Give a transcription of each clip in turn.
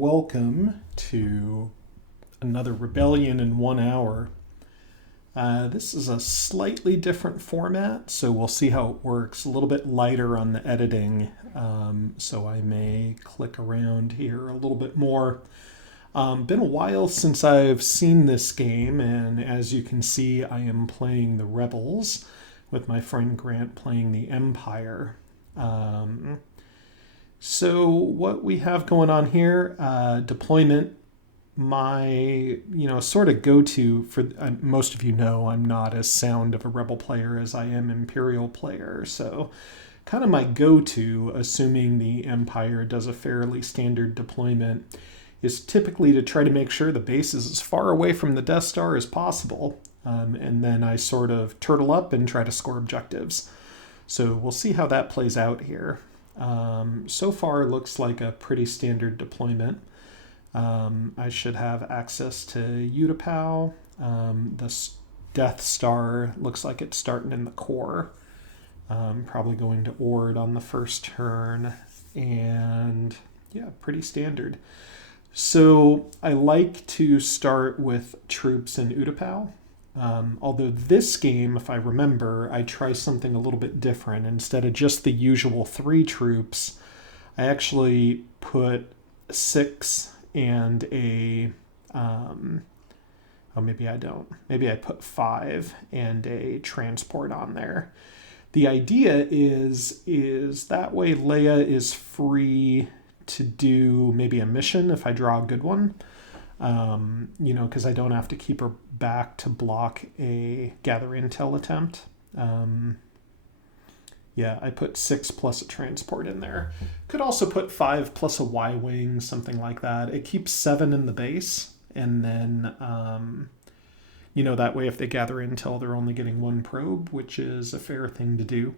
Welcome to another Rebellion in 1 hour. This is a slightly different format, so we'll see how it works. A little bit lighter on the editing, so I may click around here a little bit more. Been a while since I've seen this game, and as you can see, I am playing the Rebels with my friend Grant playing the Empire. So what we have going on here, deployment, my, sort of go-to for, most of you know I'm not as sound of a Rebel player as I am Imperial player. So kind of my go-to, assuming the Empire does a fairly standard deployment, is typically to try to make sure the base is as far away from the Death Star as possible. And then I sort of turtle up and try to score objectives. So we'll see how that plays out here. So far, it looks like a pretty standard deployment. I should have access to Utapau. The Death Star looks like it's starting in the core. Probably going to Ord on the first turn. And yeah, pretty standard. So I like to start with troops in Utapau. Although this game, if I remember, I try something a little bit different. Instead of just the usual 3 troops, I actually put 6 and a... maybe I don't. Maybe I put 5 and a transport on there. The idea is that way Leia is free to do maybe a mission if I draw a good one. Because I don't have to keep her back to block a gather intel attempt. I put 6 plus a transport in there. Could also put 5 plus a Y-wing, something like that. It keeps 7 in the base, and then, that way if they gather intel, they're only getting 1 probe, which is a fair thing to do.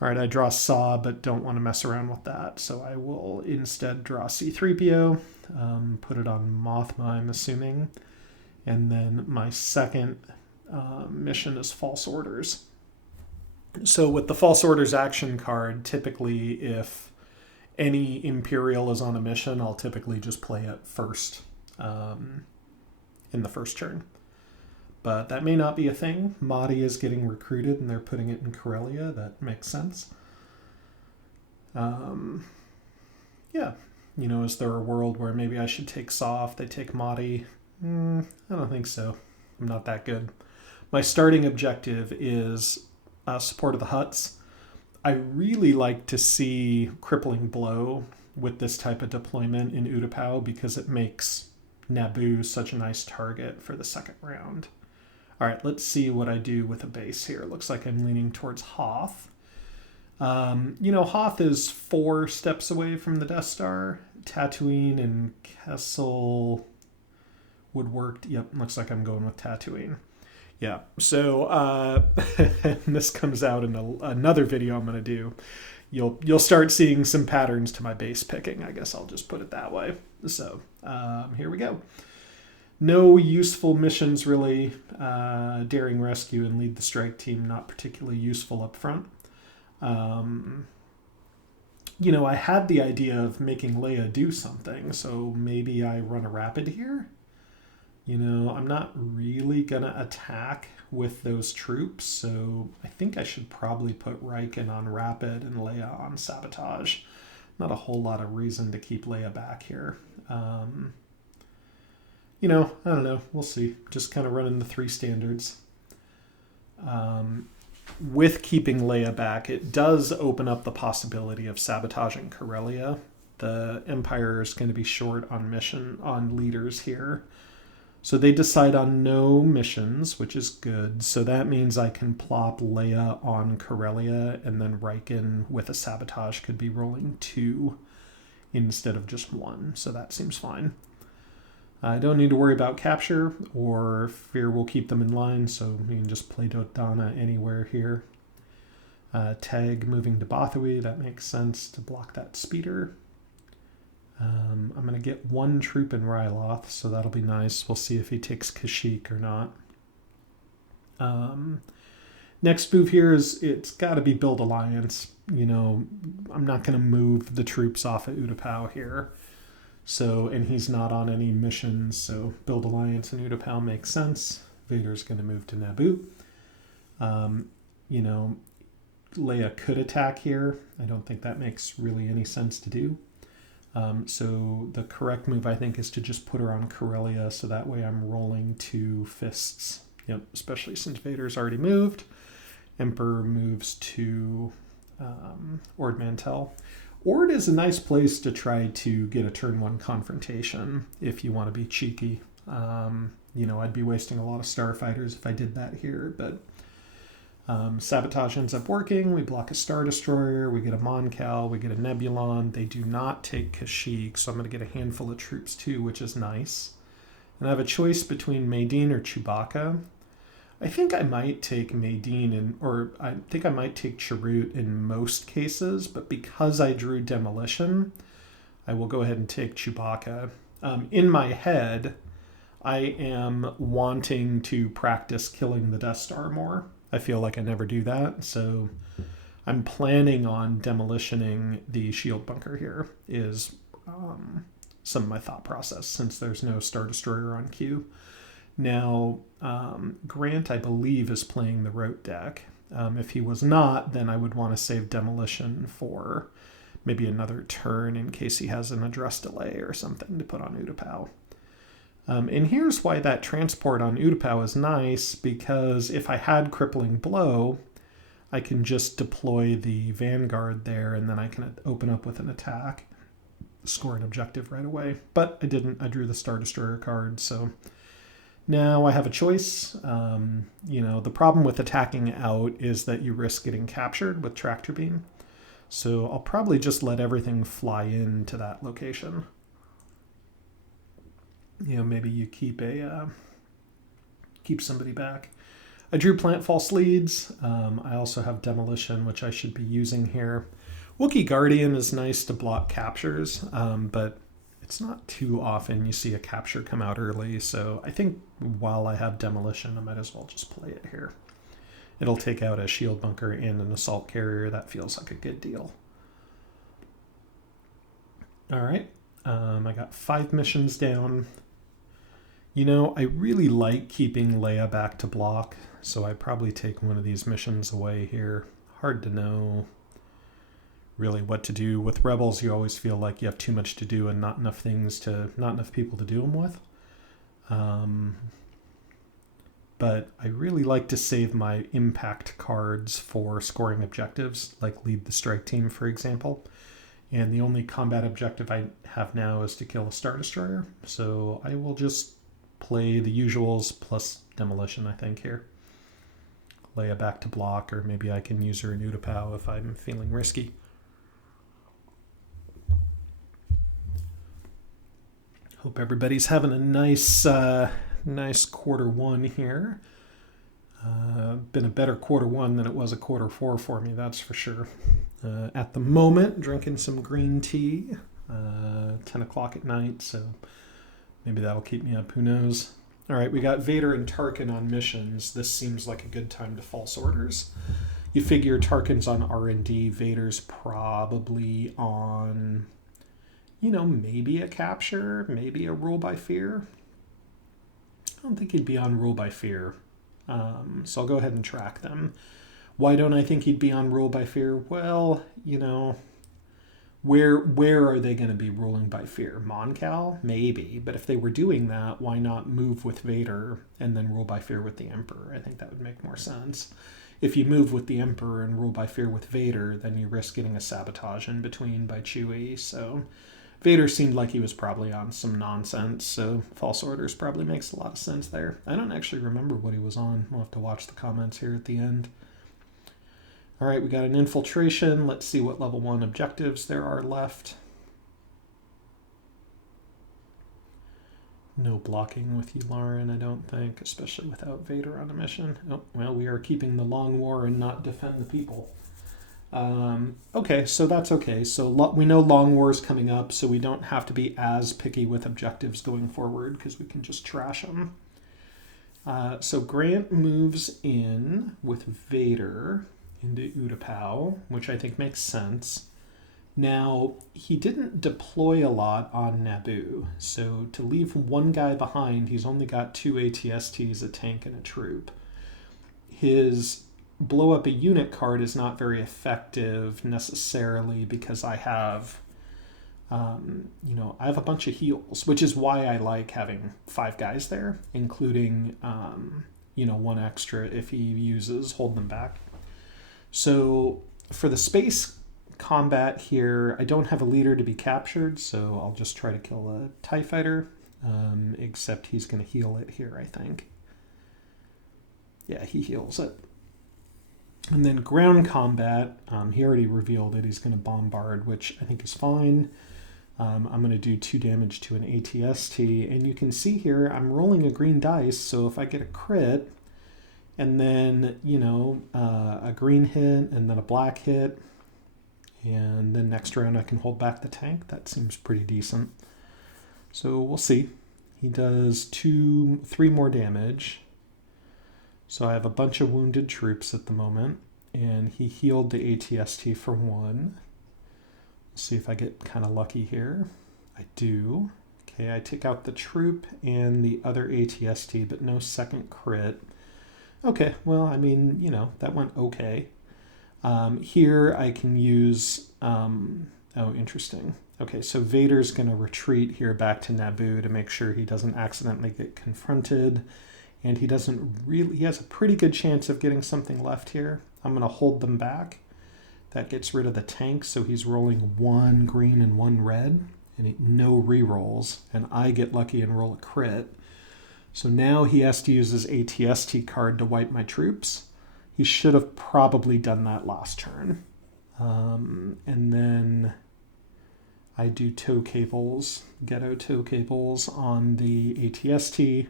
All right, I draw Saw, but don't want to mess around with that, so I will instead draw C-3PO, put it on Mothma, I'm assuming, and then my second mission is False Orders. So with the False Orders action card, typically if any Imperial is on a mission, I'll typically just play it first in the first turn. But that may not be a thing. Mahdi is getting recruited and they're putting it in Corellia. That makes sense. Is there a world where maybe I should take Saw if they take Mahdi? I don't think so. I'm not that good. My starting objective is support of the Hutts. I really like to see Crippling Blow with this type of deployment in Utapau because it makes Naboo such a nice target for the second round. All right, let's see what I do with a base here. Looks like I'm leaning towards Hoth. Hoth is 4 steps away from the Death Star. Tatooine and Kessel would work. Yep, looks like I'm going with Tatooine. Yeah, so this comes out in another video I'm going to do. You'll start seeing some patterns to my base picking. I guess I'll just put it that way. So here we go. No useful missions really. Daring Rescue and Lead the Strike Team, not particularly useful up front. I had the idea of making Leia do something, so maybe I run a Rapid here. I'm not really going to attack with those troops, so I think I should probably put Riken on Rapid and Leia on Sabotage. Not a whole lot of reason to keep Leia back here. I don't know. We'll see. Just kind of running the 3 standards. With keeping Leia back, it does open up the possibility of sabotaging Corellia. The Empire is going to be short on leaders here. So they decide on no missions, which is good. So that means I can plop Leia on Corellia, and then Riken with a sabotage could be rolling 2 instead of just 1. So that seems fine. I don't need to worry about capture, or fear will keep them in line, so you can just play Dodana anywhere here. Tag moving to Bothui, that makes sense to block that speeder. I'm going to get 1 troop in Ryloth, so that'll be nice. We'll see if he takes Kashyyyk or not. Next move here is it's got to be build alliance. I'm not going to move the troops off of Utapau here. So, and he's not on any missions, so build alliance in Utapau makes sense. Vader's going to move to Naboo. You know, Leia could attack here. I don't think that makes really any sense to do. So the correct move, I think, is to just put her on Corellia, so that way I'm rolling 2 fists. Yep, especially since Vader's already moved. Emperor moves to Ord Mantell. Ord is a nice place to try to get a turn 1 confrontation if you want to be cheeky. You know, I'd be wasting a lot of starfighters if I did that here, but sabotage ends up working. We block a Star Destroyer, we get a Mon Cal, we get a Nebulon. They do not take Kashyyyk, so I'm going to get a handful of troops too, which is nice. And I have a choice between Maydeen or Chewbacca. I think I might take Maydeen, or I think I might take Chirrut in most cases, but because I drew Demolition, I will go ahead and take Chewbacca. In my head, I am wanting to practice killing the Death Star more. I feel like I never do that, so I'm planning on demolitioning the shield bunker here, is some of my thought process, since there's no Star Destroyer on queue. Now, Grant, I believe, is playing the RotE deck. If he was not, then I would want to save demolition for maybe another turn in case he has an address delay or something to put on Utapau. And here's why that transport on Utapau is nice, because if I had Crippling Blow, I can just deploy the Vanguard there, and then I can open up with an attack, score an objective right away. But I didn't. I drew the Star Destroyer card, so now I have a choice. You know, the problem with attacking out is that you risk getting captured with Tractor Beam. So I'll probably just let everything fly into that location. You know, maybe you keep somebody back. I drew Plant False Leads. I also have Demolition, which I should be using here. Wookiee Guardian is nice to block captures, but it's not too often you see a capture come out early, so I think while I have Demolition, I might as well just play it here. It'll take out a shield bunker and an assault carrier. That feels like a good deal. All right, I got 5 missions down. You know, I really like keeping Leia back to block, so I probably take one of these missions away here. Hard to know really what to do. With Rebels, you always feel like you have too much to do and not enough people to do them with. But I really like to save my impact cards for scoring objectives, like lead the strike team, for example. And the only combat objective I have now is to kill a Star Destroyer, so I will just play the usuals plus demolition, I think, here. Leia back to block, or maybe I can use her in Utapau if I'm feeling risky. Hope everybody's having a nice quarter 1 here. Been a better quarter 1 than it was a quarter 4 for me, that's for sure. At the moment, drinking some green tea, 10 o'clock at night, so maybe that'll keep me up, who knows. All right, we got Vader and Tarkin on missions. This seems like a good time to false orders. You figure Tarkin's on R&D, Vader's probably on, you know, maybe a capture, maybe a rule by fear. I don't think he'd be on rule by fear, so I'll go ahead and track them. Why don't I think he'd be on rule by fear? Well, you know, where are they going to be ruling by fear? Mon Cal? Maybe. But if they were doing that, why not move with Vader and then rule by fear with the Emperor? I think that would make more sense. If you move with the Emperor and rule by fear with Vader, then you risk getting a sabotage in between by Chewie. So Vader seemed like he was probably on some nonsense, so false orders probably makes a lot of sense there. I don't actually remember what he was on. We'll have to watch the comments here at the end. All right, we got an infiltration. Let's see what level 1 objectives there are left. No blocking with you, Lauren, I don't think, especially without Vader on a mission. Oh, well, we are keeping the long war and not defend the people. Okay, so that's okay. So we know long war is coming up, so we don't have to be as picky with objectives going forward because we can just trash them. So Grant moves in with Vader into Utapau, which I think makes sense. Now, he didn't deploy a lot on Naboo, so to leave one guy behind, he's only got 2 ATSTs, a tank, and a troop. His blow up a unit card is not very effective necessarily because I have, I have a bunch of heals, which is why I like having 5 guys there, including, 1 extra if he uses hold them back. So for the space combat here, I don't have a leader to be captured, so I'll just try to kill a TIE fighter, except he's going to heal it here, I think. Yeah, he heals it. And then ground combat, he already revealed it. He's going to bombard, which I think is fine. I'm going to do 2 damage to an ATST, and you can see here I'm rolling a green dice, so if I get a crit, and then, a green hit, and then a black hit, and then next round I can hold back the tank. That seems pretty decent. So we'll see. He does 3 more damage. So I have a bunch of wounded troops at the moment, and he healed the ATST for 1. Let's see if I get kind of lucky here. I do. Okay, I take out the troop and the other ATST, but no second crit. Okay, well, I mean, that went okay. Here I can use, interesting. Okay, so Vader's going to retreat here back to Naboo to make sure he doesn't accidentally get confronted. And he has a pretty good chance of getting something left here. I'm going to hold them back. That gets rid of the tank, so he's rolling 1 green and 1 red, and no rerolls, and I get lucky and roll a crit. So now he has to use his ATST card to wipe my troops. He should have probably done that last turn. And then I do tow cables, ghetto tow cables on the ATST,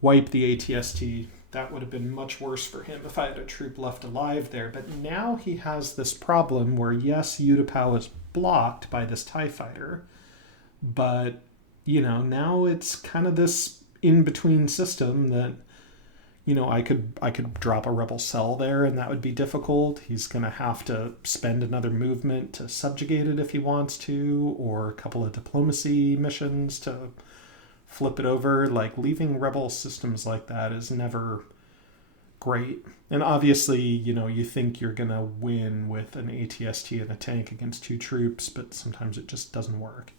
wipe the ATST. That would have been much worse for him if I had a troop left alive there. But now he has this problem where, yes, Utapau is blocked by this TIE fighter, but, now it's kind of this in-between system that, I could drop a rebel cell there and that would be difficult. He's going to have to spend another movement to subjugate it if he wants to, or a couple of diplomacy missions to flip it over. Like, leaving rebel systems like that is never great. And obviously, you think you're going to win with an ATST and a tank against 2 troops, but sometimes it just doesn't work.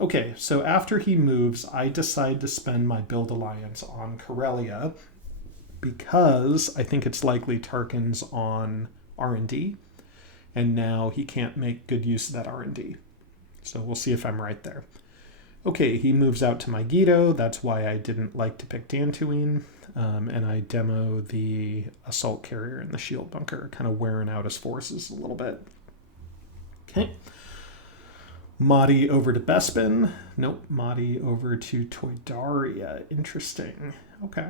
Okay, so after he moves, I decide to spend my build alliance on Corellia because I think it's likely Tarkin's on R&D, and now he can't make good use of that R&D. So we'll see if I'm right there. Okay, he moves out to Megiddo. That's why I didn't like to pick Dantooine. And I demo the assault carrier and the shield bunker, kind of wearing out his forces a little bit. Okay. Mahdi over to Bespin. Nope, Mahdi over to Toydaria. Interesting. Okay.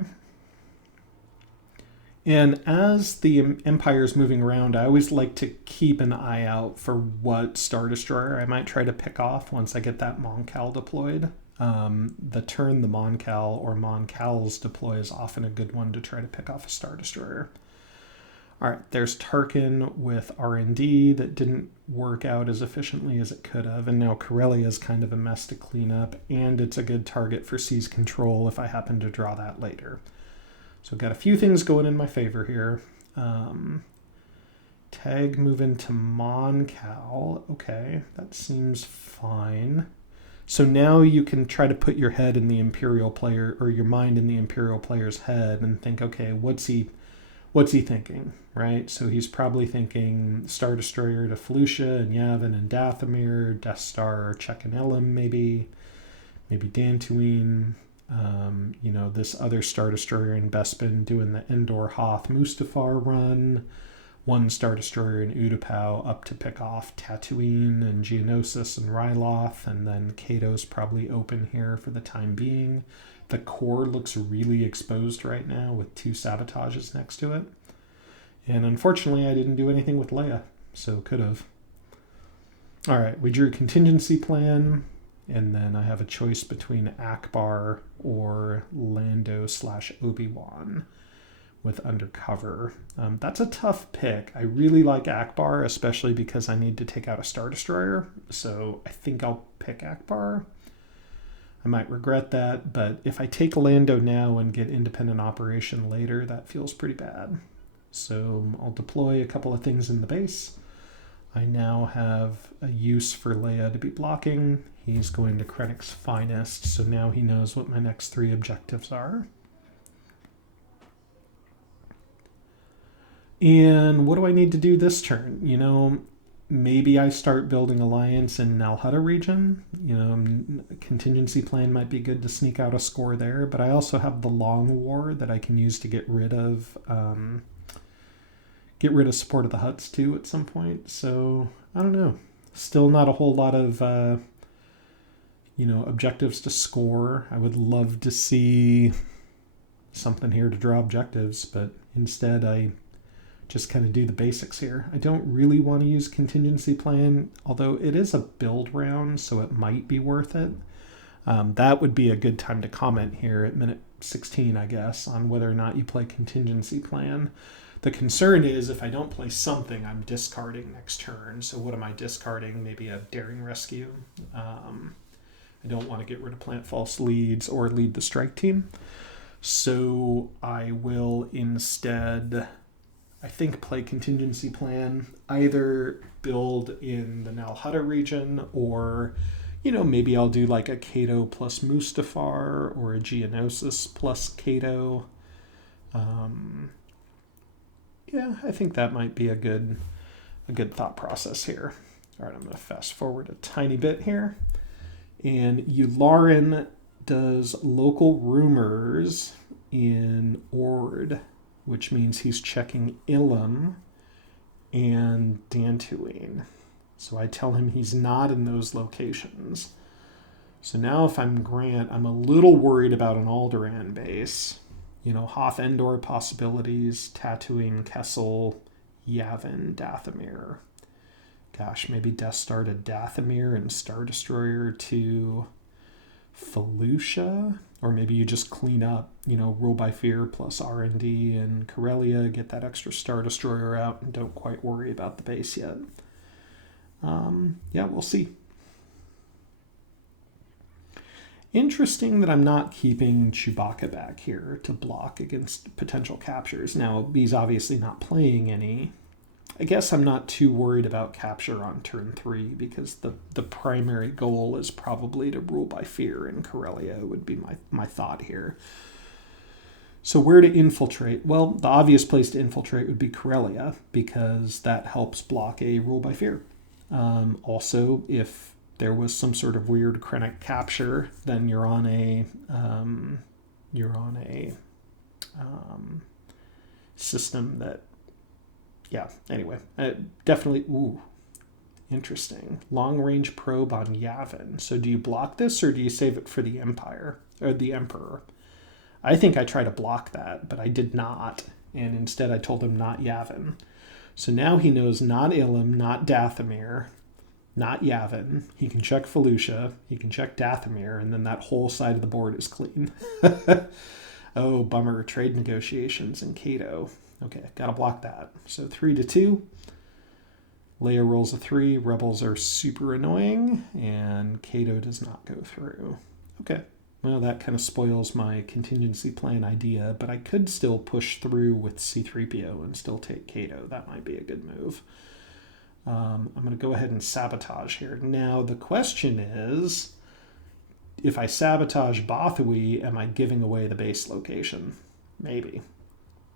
And as the Empire's moving around, I always like to keep an eye out for what Star Destroyer I might try to pick off once I get that Moncal deployed. The turn the Moncal or Moncals deploy is often a good one to try to pick off a Star Destroyer. All right, there's Tarkin with R&D that didn't work out as efficiently as it could have, and now Corellia is kind of a mess to clean up, and it's a good target for Seize Control if I happen to draw that later. So I've got a few things going in my favor here. Tag move into Moncal. Okay, that seems fine. So now you can try to put your head in the Imperial player, or your mind in the Imperial player's head, and think, okay, what's he thinking, right? So he's probably thinking Star Destroyer to Felucia and Yavin and Dathomir, Death Star, Check and Elam maybe Dantooine, this other Star Destroyer in Bespin doing the Endor Hoth Mustafar run, 1 Star Destroyer in Utapau up to pick off Tatooine and Geonosis and Ryloth, and then Cato's probably open here for the time being. The core looks really exposed right now with 2 sabotages next to it. And unfortunately, I didn't do anything with Leia, so could have. All right, we drew a contingency plan, and then I have a choice between Akbar or Lando / Obi-Wan. with undercover. That's a tough pick. I really like Akbar, especially because I need to take out a Star Destroyer. So I think I'll pick Akbar. I might regret that, but if I take Lando now and get independent operation later, that feels pretty bad. So I'll deploy a couple of things in the base. I now have a use for Leia to be blocking. He's going to Krennic's Finest, so now he knows what my next 3 objectives are. And what do I need to do this turn? You know, maybe I start building alliance in Nalhutta region. You know, contingency plan might be good to sneak out a score there, but I also have the Long War that I can use to get rid of support of the Hutts too at some point. So I don't know. Still not a whole lot of objectives to score. I would love to see something here to draw objectives, but instead I just kind of do the basics here. I don't really want to use contingency plan, although it is a build round, so it might be worth it. That would be a good time to comment here at minute 16, I guess, on whether or not you play contingency plan. The concern is if I don't play something, I'm discarding next turn. So what am I discarding? Maybe a Daring Rescue. I don't want to get rid of plant false leads or lead the strike team. So I will instead, I think, play contingency plan, either build in the Nalhutta region or, maybe I'll do like a Cato plus Mustafar or a Geonosis plus Cato. Yeah, I think that might be a good thought process here. All right, I'm going to fast forward a tiny bit here. And Yularen does local rumors in Ord, which means he's checking Ilum and Dantooine. So I tell him he's not in those locations. So now if I'm Grant, I'm a little worried about an Alderaan base. Hoth Endor possibilities, Tatooine, Kessel, Yavin, Dathomir. Gosh, maybe Death Star to Dathomir and Star Destroyer to Felucia. Or maybe you just clean up, Rule by Fear plus R&D and Corellia, get that extra Star Destroyer out and don't quite worry about the base yet. Yeah, we'll see. Interesting that I'm not keeping Chewbacca back here to block against potential captures. Now, he's obviously not playing any. I guess I'm not too worried about capture on turn 3 because the primary goal is probably to rule by fear, and Corellia would be my thought here. So where to infiltrate? Well, the obvious place to infiltrate would be Corellia because that helps block a rule by fear. Also, if there was some sort of weird Krennic capture, then you're on a system that, yeah. Anyway, definitely. Ooh, interesting. Long range probe on Yavin. So do you block this or do you save it for the Empire or the Emperor? I think I tried to block that, but I did not, and instead I told him not Yavin. So now he knows not Ilum, not Dathomir, not Yavin. He can check Felucia, he can check Dathomir, and then that whole side of the board is clean. Oh, bummer. Trade negotiations in Cato. Okay, gotta block that. So 3-2. Leia rolls a 3. Rebels are super annoying, and Cato does not go through. Okay, well, that kind of spoils my contingency plan idea, but I could still push through with C-3PO and still take Cato. That might be a good move. I'm going to go ahead and sabotage here. Now, the question is, if I sabotage Bothui, am I giving away the base location? Maybe.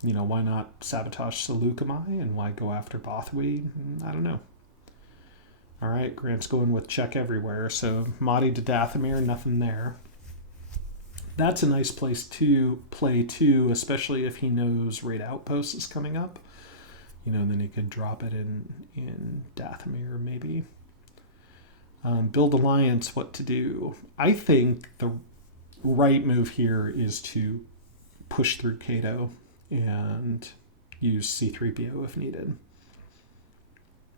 Why not sabotage Seleucami and why go after Bothui? I don't know. All right, Grant's going with check everywhere. So Mahdi to Dathomir, nothing there. That's a nice place to play too, especially if he knows Raid Outpost is coming up. Then he could drop it in Dathomir maybe. Build alliance, what to do? I think the right move here is to push through Cato and use C-3PO if needed.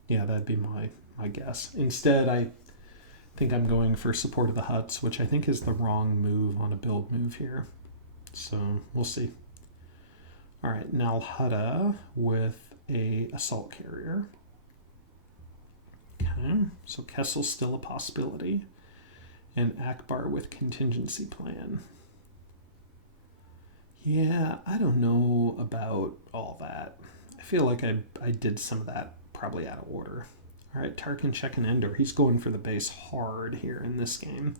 Yeah, that'd be my guess. Instead, I think I'm going for support of the Hutts, which I think is the wrong move on a build move here. So we'll see. All right, Nalhutta with a assault carrier. Okay, so Kessel's still a possibility. And Akbar with contingency plan. Yeah, I don't know about all that. I feel like I did some of that probably out of order. All right, Tarkin, Check, and Endor. He's going for the base hard here in this game.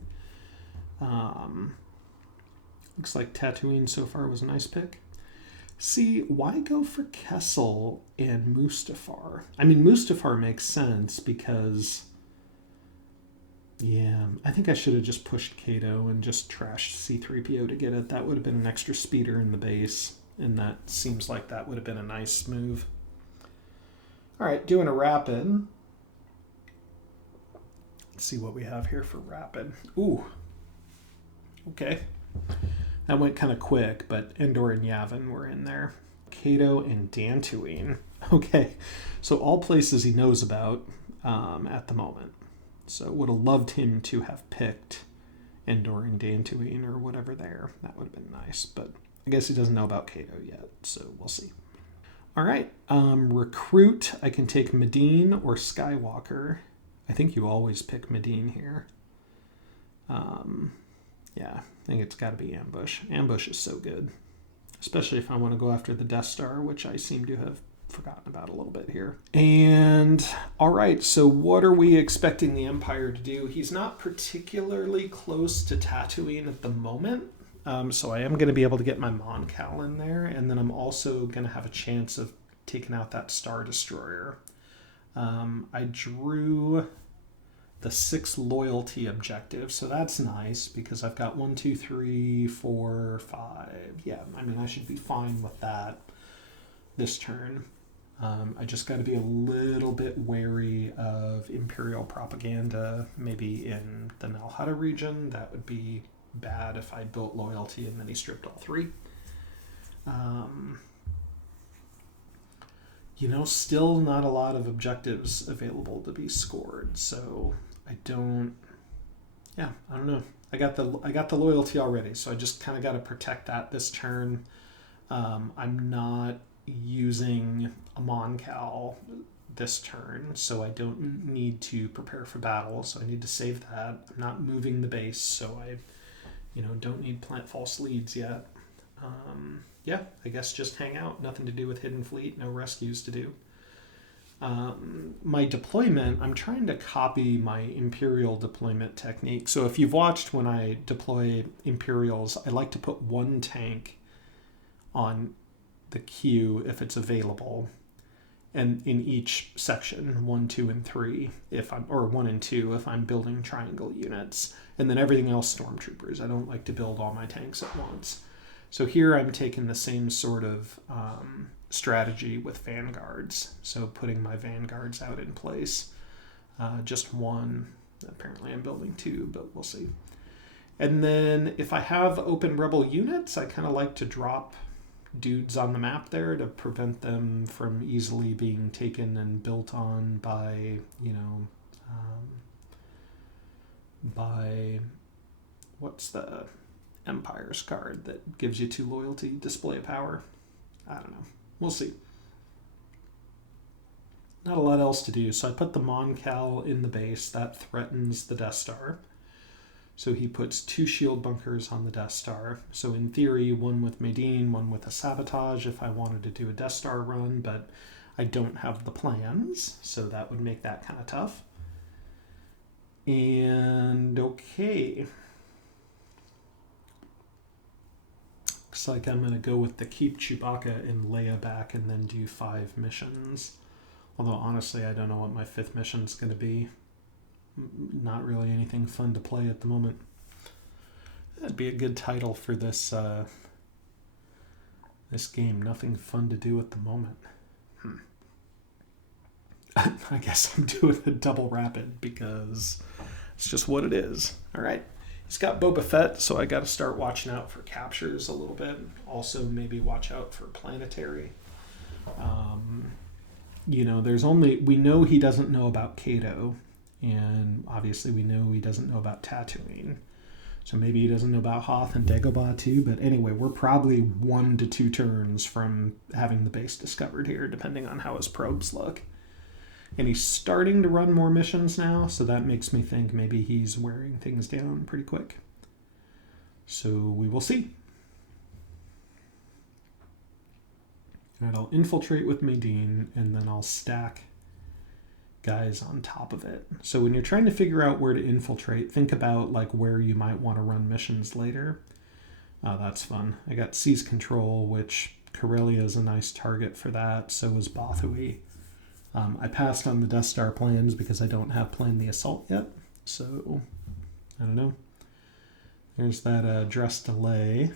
Looks like Tatooine so far was a nice pick. See, why go for Kessel and Mustafar? I mean, Mustafar makes sense because, yeah, I think I should have just pushed Kato and just trashed C-3PO to get it. That would have been an extra speeder in the base, and that seems like that would have been a nice move. All right, doing a rapid. Let's see what we have here for rapid. Ooh, okay. That went kind of quick, but Endor and Yavin were in there. Kato and Dantooine. Okay, so all places he knows about at the moment. So would have loved him to have picked Endor and Dantooine or whatever there. That would have been nice, but I guess he doesn't know about Kato yet, so we'll see. All right, recruit. I can take Medine or Skywalker. I think you always pick Medine here. Yeah, I think it's got to be Ambush. Ambush is so good, especially if I want to go after the Death Star, which I seem to have forgotten about a little bit here. And all right, so what are we expecting the Empire to do? He's not particularly close to Tatooine at the moment, so I am going to be able to get my Mon Cal in there, and then I'm also going to have a chance of taking out that Star Destroyer. I drew the 6 loyalty objective, so that's nice because I've got 1, 2, 3, 4, 5. Yeah, I mean, I should be fine with that this turn. I just got to be a little bit wary of Imperial propaganda, maybe in the Nalhutta region. That would be bad if I built loyalty and then he stripped all 3. Still not a lot of objectives available to be scored, so I don't know. I got the loyalty already, so I just kind of got to protect that this turn. I'm not using a Mon Cal this turn, so I don't need to prepare for battle, so I need to save that. I'm not moving the base, so I don't need plant false leads yet. Yeah, I guess just hang out. Nothing to do with Hidden Fleet, no rescues to do. My deployment, I'm trying to copy my Imperial deployment technique. So if you've watched when I deploy Imperials, I like to put 1 tank on the queue if it's available, and in each section, 1, 2, and 3, or 1 and 2 if I'm building triangle units, and then everything else stormtroopers. I don't like to build all my tanks at once. So here I'm taking the same sort of strategy with vanguards. So putting my vanguards out in place. Just 1. Apparently I'm building 2, but we'll see. And then if I have open rebel units, I kind of like to drop dudes on the map there to prevent them from easily being taken and built on by, by what's the Empire's card that gives you 2 loyalty, display power. I don't know. We'll see. Not a lot else to do, so I put the Mon Cal in the base. That threatens the Death Star. So he puts 2 shield bunkers on the Death Star. So in theory, 1 with Medine, 1 with a sabotage if I wanted to do a Death Star run, but I don't have the plans, so that would make that kind of tough. And okay. Looks like I'm going to go with the keep Chewbacca and Leia back and then do 5 missions. Although honestly, I don't know what my 5th mission is going to be. Not really anything fun to play at the moment. That'd be a good title for this this game. Nothing fun to do at the moment. I guess I'm doing a double rapid because it's just what it is. All right. He's got Boba Fett, so I got to start watching out for captures a little bit. Also, maybe watch out for planetary. We know he doesn't know about Kato, and obviously we know he doesn't know about Tatooine. So maybe he doesn't know about Hoth and Dagobah too, but anyway, we're probably 1 to 2 turns from having the base discovered here, depending on how his probes look. And he's starting to run more missions now, so that makes me think maybe he's wearing things down pretty quick. So we will see. And I'll infiltrate with Medine, and then I'll stack guys on top of it. So when you're trying to figure out where to infiltrate, think about like where you might want to run missions later. Oh, that's fun. I got Seize Control, which Corellia is a nice target for that. So is Bothui. I passed on the Death Star plans because I don't have planned the assault yet. So, I don't know. There's that dress delay.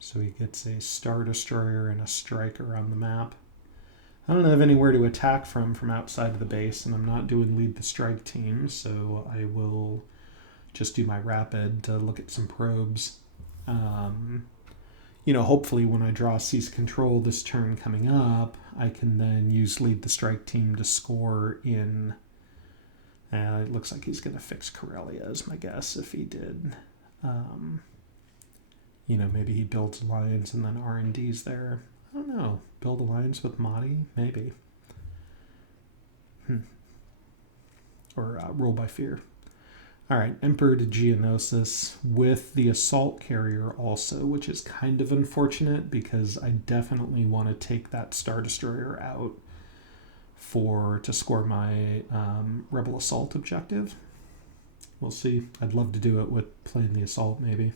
So he gets a Star Destroyer and a Striker on the map. I don't have anywhere to attack from outside of the base, and I'm not doing lead the strike team, so I will just do my rapid to look at some probes. Hopefully when I draw Seize Control this turn coming up, I can then use lead the strike team to score in. It looks like he's going to fix Corellia is my guess if he did. Maybe he builds Alliance and then R&D's there. I don't know. Build Alliance with Mahdi? Maybe. Or Rule by Fear. All right, Emperor to Geonosis with the Assault Carrier also, which is kind of unfortunate because I definitely want to take that Star Destroyer out to score my Rebel Assault objective. We'll see. I'd love to do it with playing the Assault maybe.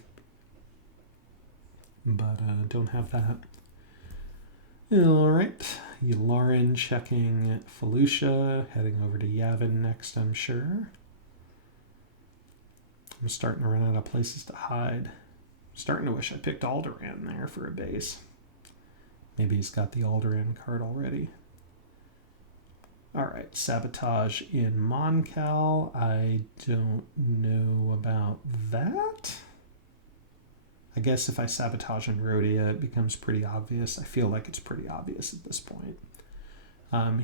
But don't have that. All right, Yularen checking Felucia, heading over to Yavin next, I'm sure. I'm starting to run out of places to hide. I'm starting to wish I picked Alderaan there for a base. Maybe he's got the Alderaan card already. All right, Sabotage in Moncal. I don't know about that. I guess if I Sabotage in RotE, it becomes pretty obvious. I feel like it's pretty obvious at this point.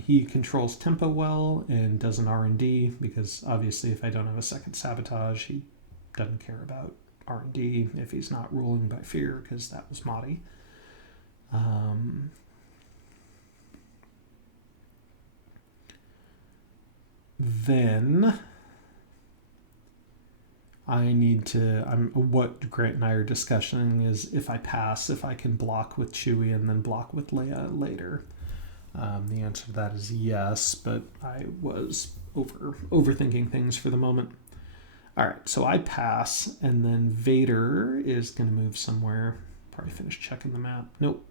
He controls tempo well and does an R&D because obviously if I don't have a second Sabotage, he doesn't care about R&D if he's not ruling by fear because that was Mahdi. Then I need to, what Grant and I are discussing is if I pass, if I can block with Chewie and then block with Leia later. The answer to that is yes, but I was overthinking things for the moment. All right, so I pass, and then Vader is going to move somewhere. Probably finish checking the map. Nope.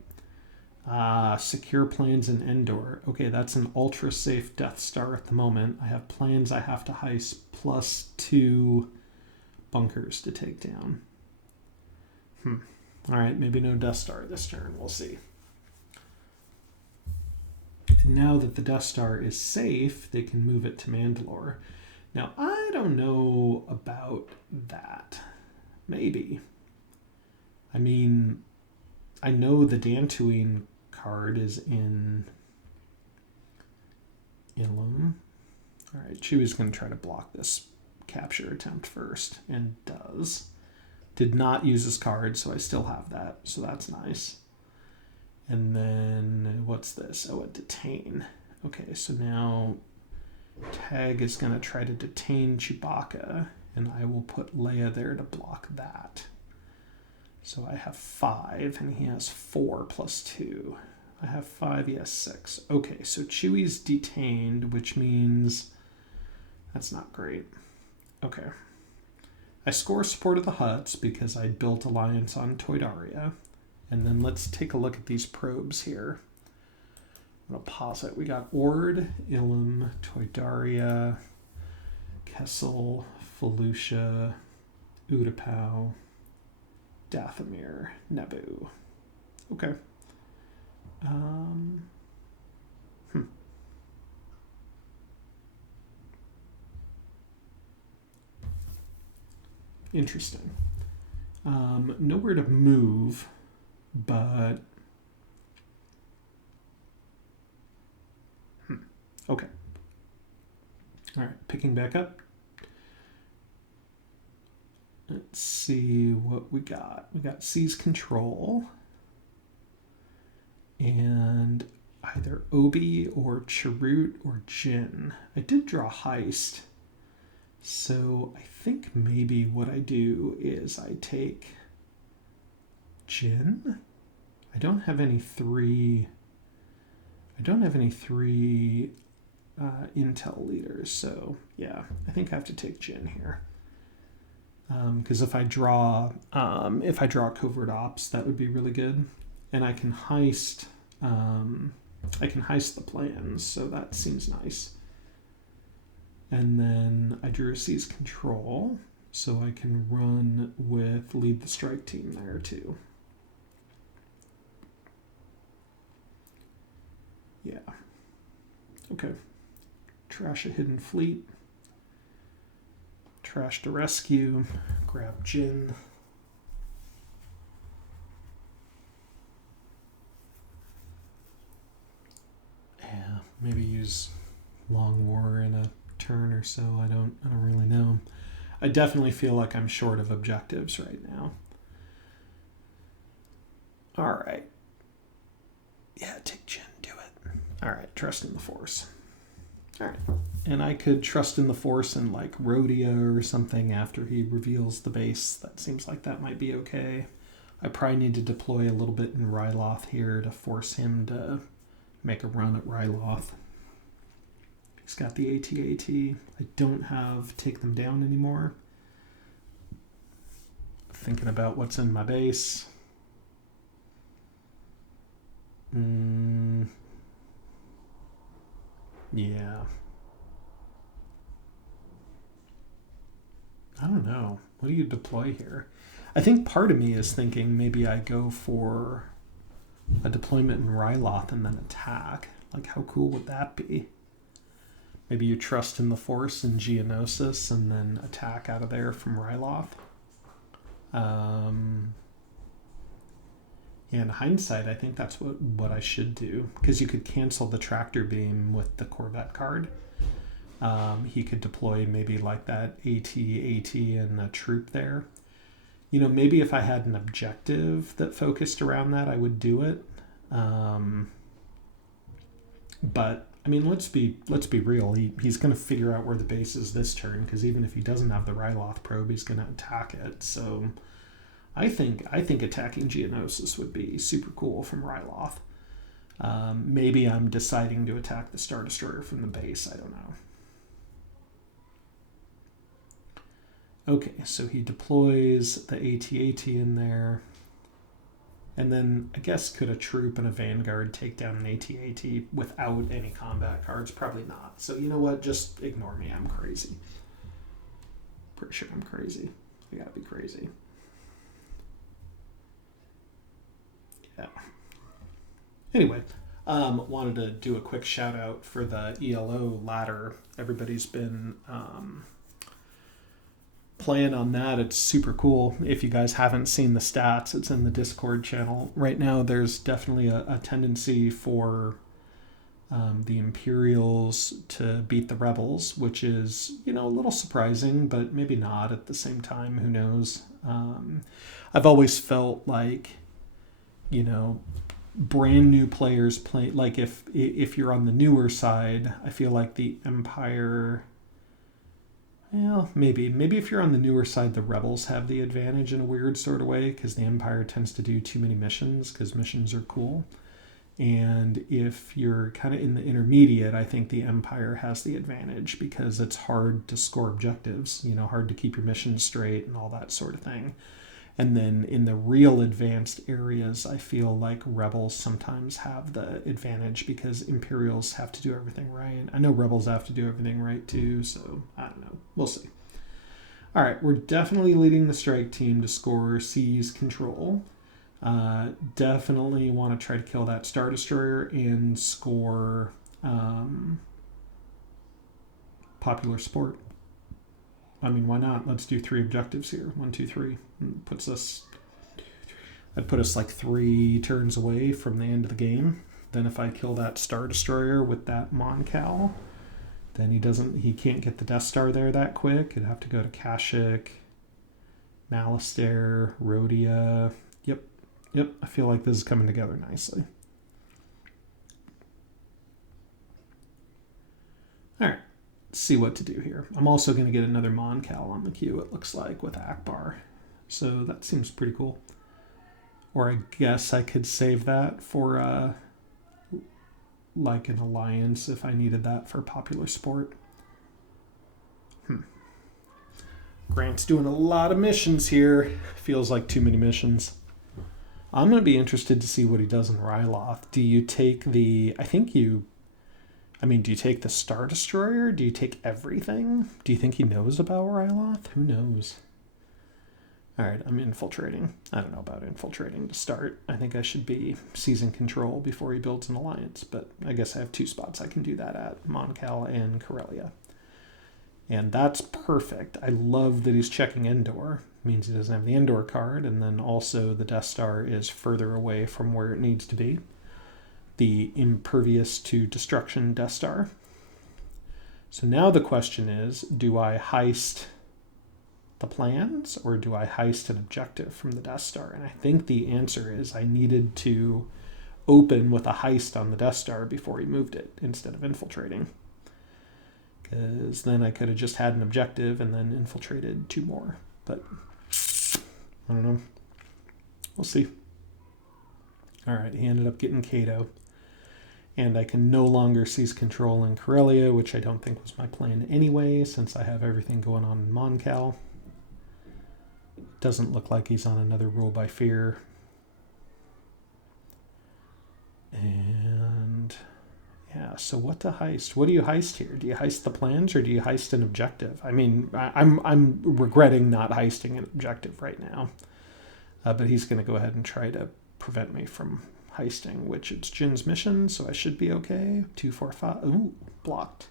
Secure plans in Endor. Okay, that's an ultra-safe Death Star at the moment. I have plans I have to heist plus 2 bunkers to take down. All right, maybe no Death Star this turn. We'll see. And now that the Death Star is safe, they can move it to Mandalore. Now, I don't know about that. Maybe. I mean, I know the Dantooine card is in Ilum. All right, Chewie's going to try to block this capture attempt first, and does. Did not use his card, so I still have that, so that's nice. And then, what's this? Oh, a detain. Okay, so now Tag is going to try to detain Chewbacca, and I will put Leia there to block that. So I have 5, and he has 4 plus 2. I have 5, he has 6. Okay, so Chewie's detained, which means that's not great. Okay. I score support of the Hutts because I built Alliance on Toydaria. And then let's take a look at these probes here. I'm going to pause it. We got Ord, Ilum, Toydaria, Kessel, Felucia, Utapau, Dathomir, Naboo. Okay. Interesting. Nowhere to move, but okay. All right, picking back up. Let's see what we got. We got Seize Control. And either Obi or Chirrut or Jin. I did draw Heist. So I think maybe what I do is I take Jin. I don't have any three intel leaders, so yeah, I think I have to take Jin here. Because if I draw covert ops, that would be really good, and I can heist the plans, so that seems nice. And then I drew a Seize Control, so I can run with lead the strike team there too. Yeah. Okay. Trash a hidden fleet. Trash to rescue. Grab Jin. Yeah, maybe use Long War in a turn or so. I don't really know. I definitely feel like I'm short of objectives right now. All right. Yeah, take Jin. Do it. All right. Trust in the Force. All right. And I could trust in the Force and like RotE or something after he reveals the base. That seems like that might be okay. I probably need to deploy a little bit in Ryloth here to force him to make a run at Ryloth. He's got the AT-AT. I don't have Take Them Down anymore. Thinking about what's in my base. Yeah. I don't know. What do you deploy here? I think part of me is thinking maybe I go for a deployment in Ryloth and then attack. Like, how cool would that be? Maybe you trust in the Force and Geonosis and then attack out of there from Ryloth. In hindsight, I think that's what I should do, because you could cancel the tractor beam with the Corvette card. He could deploy maybe like that AT-AT and a troop there. You know, maybe if I had an objective that focused around that, I would do it. But I mean, let's be real. He's going to figure out where the base is this turn, because even if he doesn't have the Ryloth probe, he's going to attack it. So I think attacking Geonosis would be super cool from Ryloth. Maybe I'm deciding to attack the Star Destroyer from the base. I don't know. Okay, so he deploys the AT-AT in there. And then I guess could a troop and a Vanguard take down an AT-AT without any combat cards? Probably not. So you know what? Just ignore me. I'm crazy. Pretty sure I'm crazy. I gotta be crazy. Yeah. Anyway, wanted to do a quick shout out for the ELO ladder. Everybody's been playing on that. It's super cool. If you guys haven't seen the stats, it's in the Discord channel. Right now, there's definitely a tendency for the Imperials to beat the Rebels, which is, you know, a little surprising, but maybe not at the same time. Who knows? I've always felt like, you know, brand new players play, like if you're on the newer side, I feel like the Empire, well, maybe if you're on the newer side, the Rebels have the advantage in a weird sort of way, because the Empire tends to do too many missions, because missions are cool. And if you're kind of in the intermediate, I think the Empire has the advantage, because it's hard to score objectives, you know, hard to keep your missions straight and all that sort of thing. And then in the real advanced areas, I feel like Rebels sometimes have the advantage, because Imperials have to do everything right. I know Rebels have to do everything right too, so I don't know. We'll see. All right, we're definitely leading the strike team to score Seize Control. Definitely want to try to kill that Star Destroyer and score Popular Sport. I mean, why not? Let's do 3 objectives here. 1, 2, 3. I'd put us like 3 turns away from the end of the game. Then if I kill that Star Destroyer with that Moncal, then he can't get the Death Star there that quick. It'd have to go to Kashyyyk, Malastair, RotE. Yep, I feel like this is coming together nicely. All right, let's see what to do here. I'm also going to get another Moncal on the queue, it looks like, with Akbar. So that seems pretty cool. Or I guess I could save that for like an alliance if I needed that for popular sport. Grant's doing a lot of missions here. Feels like too many missions. I'm going to be interested to see what he does in Ryloth. Do you take the... do you take the Star Destroyer? Do you take everything? Do you think he knows about Ryloth? Who knows? All right, I'm infiltrating. I don't know about infiltrating to start. I think I should be seizing control before he builds an alliance, but I guess I have 2 spots I can do that at, Moncal and Corellia. And that's perfect. I love that he's checking Endor. It means he doesn't have the Endor card, and then also the Death Star is further away from where it needs to be. The impervious to destruction Death Star. So now the question is, do I heist the plans or do I heist an objective from the Death Star? And I think the answer is I needed to open with a heist on the Death Star before he moved it instead of infiltrating. Because then I could have just had an objective and then infiltrated 2 more. But I don't know. We'll see. All right, he ended up getting Kato. And I can no longer seize control in Corellia, which I don't think was my plan anyway, since I have everything going on in Moncal. Doesn't look like he's on another Rule by Fear. And yeah, so what to heist? What do you heist here? Do you heist the plans or do you heist an objective? I mean, I'm regretting not heisting an objective right now. But he's going to go ahead and try to prevent me from heisting, which it's Jin's mission, so I should be okay. 2, 4, 5. Ooh, blocked.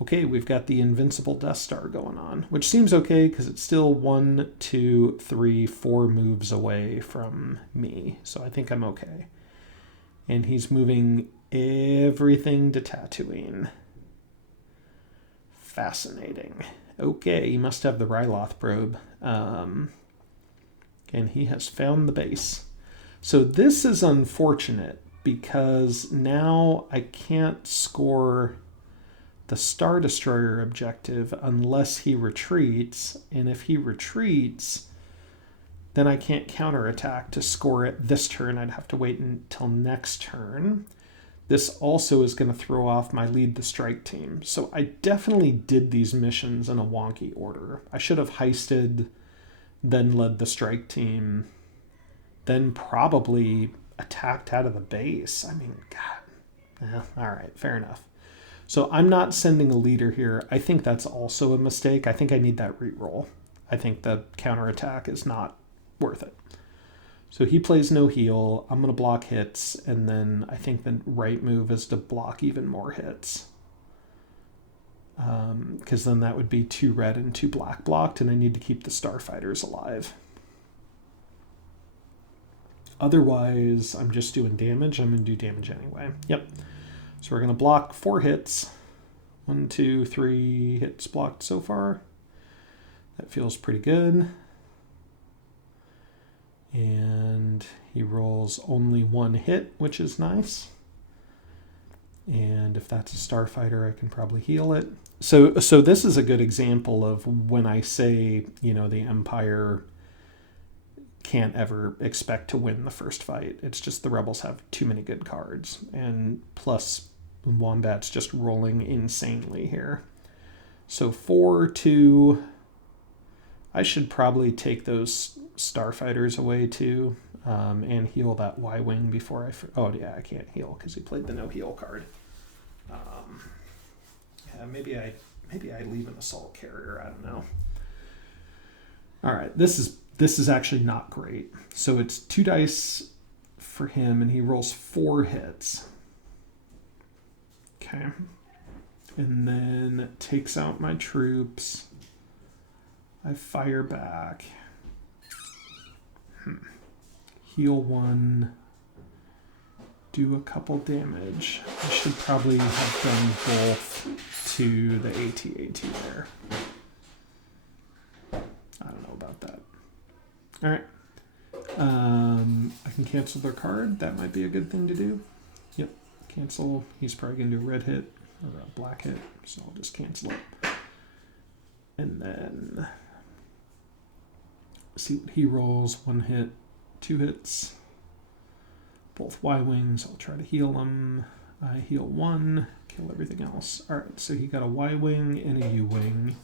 Okay, we've got the invincible Death Star going on, which seems okay because it's still 1, 2, 3, 4 moves away from me, so I think I'm okay. And he's moving everything to Tatooine. Fascinating. Okay, he must have the Ryloth probe. And he has found the base. So this is unfortunate because now I can't score the Star Destroyer objective unless he retreats. And if he retreats, then I can't counterattack to score it this turn. I'd have to wait until next turn. This also is going to throw off my lead the strike team. So I definitely did these missions in a wonky order. I should have heisted, then led the strike team, then probably attacked out of the base. I mean, God. Yeah, all right, fair enough. So I'm not sending a leader here. I think that's also a mistake. I think I need that reroll. I think the counterattack is not worth it. So he plays no heal. I'm going to block hits, and then I think the right move is to block even more hits. Because then that would be 2 red and 2 black blocked, and I need to keep the Starfighters alive. Otherwise, I'm just doing damage. I'm going to do damage anyway. Yep. So we're going to block 4 hits. 1, 2, 3 hits blocked so far. That feels pretty good. And he rolls only 1 hit, which is nice. And if that's a Starfighter, I can probably heal it. So this is a good example of when I say, the Empire can't ever expect to win the first fight. It's just the Rebels have too many good cards. And plus, Wombat's just rolling insanely here. So 4, 2... I should probably take those Starfighters away too, and heal that Y-Wing before I can't heal because he played the no heal card. Maybe I leave an assault carrier. I don't know. All right, this is actually not great. So it's 2 dice for him, and he rolls 4 hits. Okay, and then takes out my troops. I fire back. Heal 1. Do a couple damage. I should probably have done both to the AT-AT there. I don't know about that. All right. I can cancel their card. That might be a good thing to do. Yep. Cancel. He's probably going to do a red hit or a black hit, so I'll just cancel it. And then see what he rolls. 1 hit, 2 hits. Both Y-wings. I'll try to heal them. I heal 1, kill everything else. All right, so he got a Y-wing and a U-wing.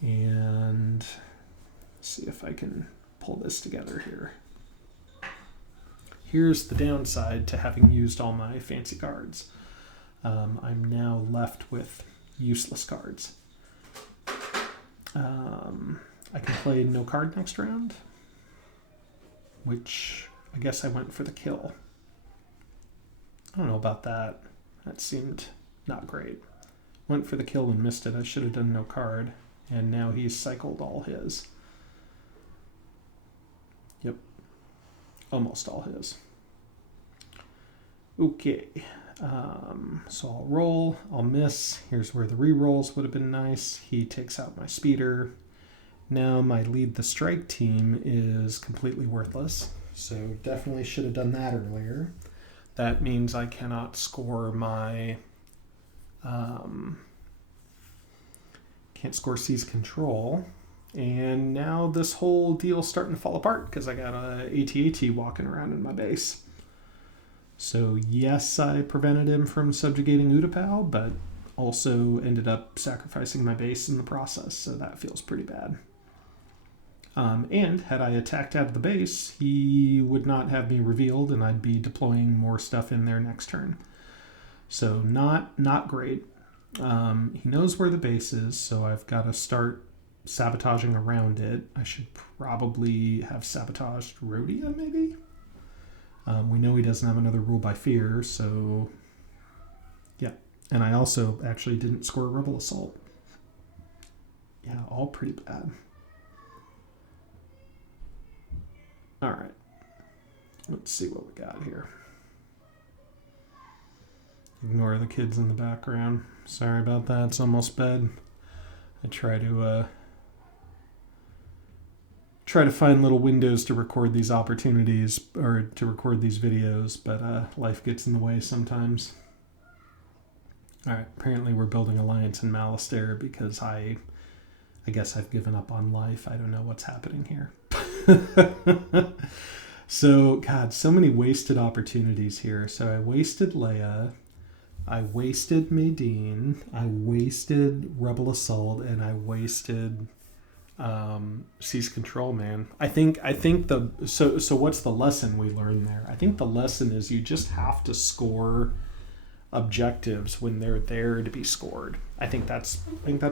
And let's see if I can pull this together here. Here's the downside to having used all my fancy cards. I'm now left with useless cards. I can play no card next round, which I guess I went for the kill. I don't know about that. That seemed not great. Went for the kill and missed it. I should have done no card. And now he's cycled all his. Yep. Almost all his. Okay. So I'll roll. I'll miss. Here's where the re-rolls would have been nice. He takes out my speeder. Now my lead the strike team is completely worthless. So definitely should have done that earlier. That means I cannot score my... can't score seize control. And now this whole deal's starting to fall apart because I got a AT-AT walking around in my base. So yes, I prevented him from subjugating Utapau, but also ended up sacrificing my base in the process, so that feels pretty bad. And had I attacked out of the base, he would not have me revealed, and I'd be deploying more stuff in there next turn. So not great. He knows where the base is, so I've got to start sabotaging around it. I should probably have sabotaged RotE, maybe? We know he doesn't have another rule by fear, so yeah. And I also actually didn't score a Rebel Assault. Yeah, all pretty bad. All right. Let's see what we got here. Ignore the kids in the background. Sorry about that. It's almost bed. I try to find little windows to record these opportunities or to record these videos, but life gets in the way sometimes. All right. Apparently we're building Alliance in Malastare because I guess I've given up on life. I don't know what's happening here. So, God, so many wasted opportunities here. So I wasted Leia, I wasted Maydeen, I wasted Rebel Assault, and I wasted Seize Control, man. I think so what's the lesson we learned there? I think the lesson is you just have to score objectives when they're there to be scored. I think that's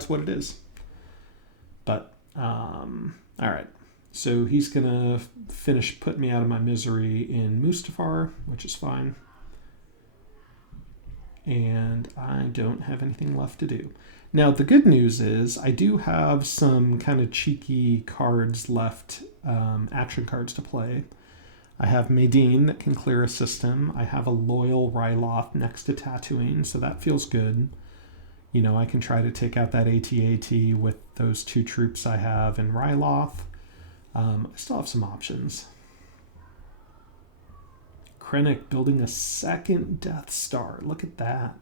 what it is. But all right. So he's going to finish putting me out of my misery in Mustafar, which is fine. And I don't have anything left to do. Now, the good news is I do have some kind of cheeky cards left, action cards to play. I have Maydeen that can clear a system. I have a loyal Ryloth next to Tatooine, so that feels good. You know, I can try to take out that AT-AT with those 2 troops I have in Ryloth. I still have some options. Krennic building a second Death Star. Look at that.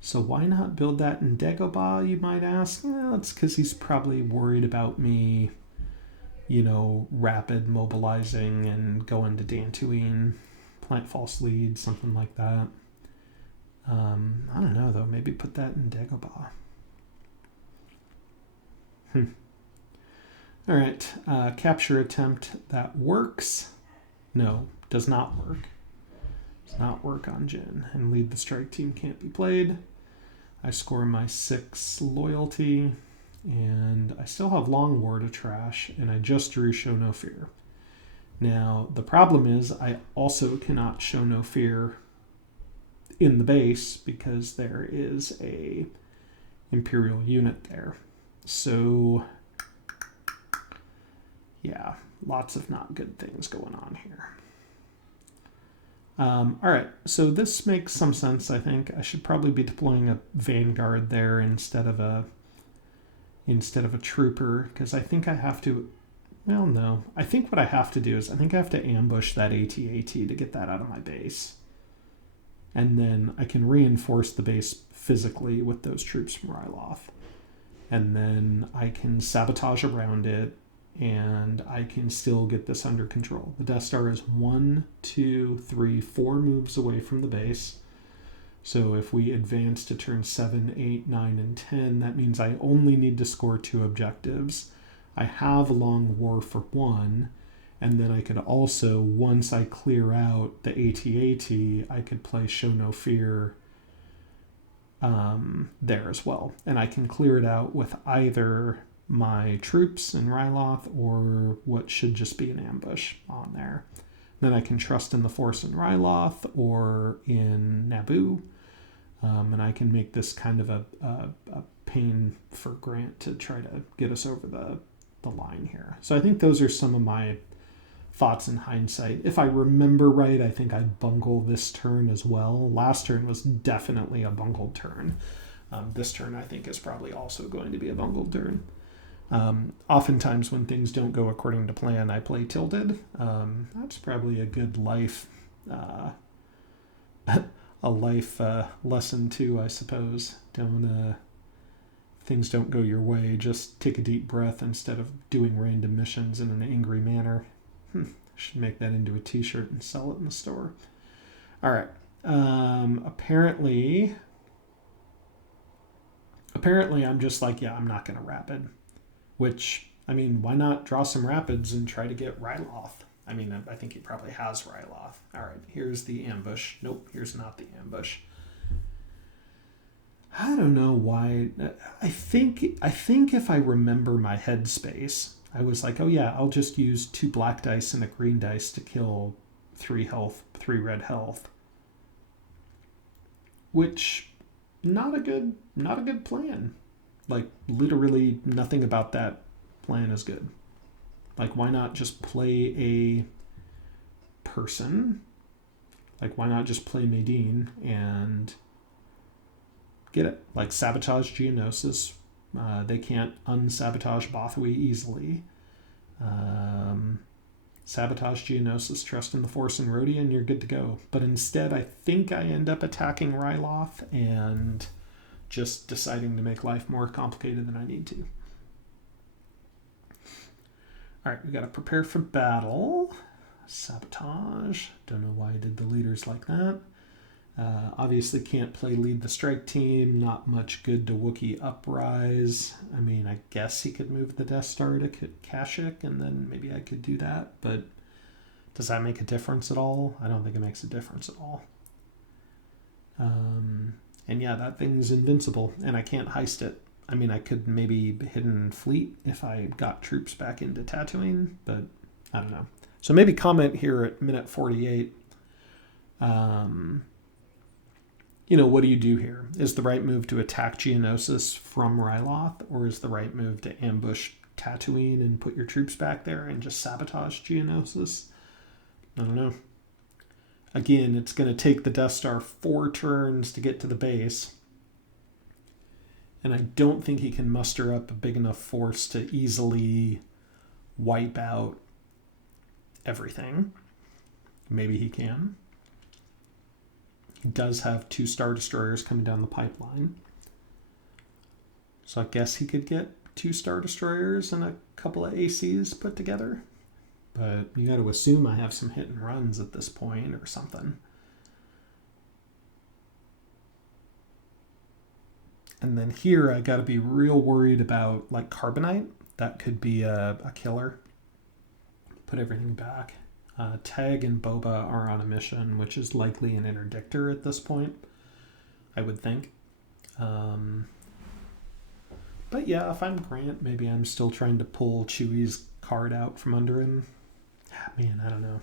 So why not build that in Dagobah, you might ask? Well, it's because he's probably worried about me, you know, rapid mobilizing and going to Dantooine, plant false lead, something like that. I don't know, though. Maybe put that in Dagobah. All right, capture attempt that works. No, does not work. Does not work on Jyn. And lead the strike team can't be played. I score my 6 loyalty, and I still have Long War to trash, and I just drew Show No Fear. Now, the problem is I also cannot Show No Fear in the base because there is a Imperial unit there. So... yeah, lots of not good things going on here. All right, so this makes some sense, I think. I should probably be deploying a Vanguard there instead of a trooper, because I think I have to Well, no. I think what I have to do is I think I have to ambush that AT-AT to get that out of my base. And then I can reinforce the base physically with those troops from Ryloth. And then I can sabotage around it, and I can still get this under control. The Death Star is 1, 2, 3, 4 moves away from the base. So if we advance to turn 7, 8, 9, and 10, that means I only need to score 2 objectives. I have Long War for 1, and then I could also, once I clear out the AT-AT, I could play Show No Fear there as well. And I can clear it out with either my troops in Ryloth or what should just be an ambush on there. Then I can trust in the Force in Ryloth or in Naboo. And I can make this kind of a pain for Grant to try to get us over the line here. So I think those are some of my thoughts in hindsight. If I remember right, I think I bungle this turn as well. Last turn was definitely a bungled turn. This turn, I think, is probably also going to be a bungled turn. Oftentimes when things don't go according to plan, I play tilted. That's probably a good life lesson too, I suppose. Things don't go your way, just take a deep breath instead of doing random missions in an angry manner. Should make that into a t-shirt and sell it in the store. All right. Apparently I'm just like, yeah, I'm not going to rapid. Which, I mean, why not draw some rapids and try to get Ryloth? I mean, I think he probably has Ryloth. All right, here's the ambush. Nope, here's not the ambush. I don't know why. I think if I remember my headspace, I was like, oh yeah, I'll just use 2 black dice and a green dice to kill 3 health, 3 red health. Which, not a good plan. Like, literally nothing about that plan is good. Like, why not just play a person? Like, why not just play Medine and get it? Like, sabotage Geonosis. They can't unsabotage Bothawui easily. Sabotage Geonosis, trust in the Force and RotE, and you're good to go. But instead, I think I end up attacking Ryloth and just deciding to make life more complicated than I need to. All right, we got to prepare for battle. Sabotage. Don't know why I did the leaders like that. Obviously can't play lead the strike team. Not much good to Wookiee Uprise. I mean, I guess he could move the Death Star to Kashyyyk, and then maybe I could do that. But does that make a difference at all? I don't think it makes a difference at all. And yeah, that thing's invincible, and I can't heist it. I mean, I could maybe hidden fleet if I got troops back into Tatooine, but I don't know. So maybe comment here at minute 48. What do you do here? Is the right move to attack Geonosis from Ryloth, or is the right move to ambush Tatooine and put your troops back there and just sabotage Geonosis? I don't know. Again, it's going to take the Death Star 4 turns to get to the base. And I don't think he can muster up a big enough force to easily wipe out everything. Maybe he can. He does have 2 Star Destroyers coming down the pipeline. So I guess he could get 2 Star Destroyers and a couple of ACs put together. But you got to assume I have some hit and runs at this point or something. And then here I got to be real worried about like Carbonite. That could be a killer. Put everything back. Tag and Boba are on a mission, which is likely an interdictor at this point, I would think. But yeah, if I'm Grant, maybe I'm still trying to pull Chewie's card out from under him. Man, I don't know.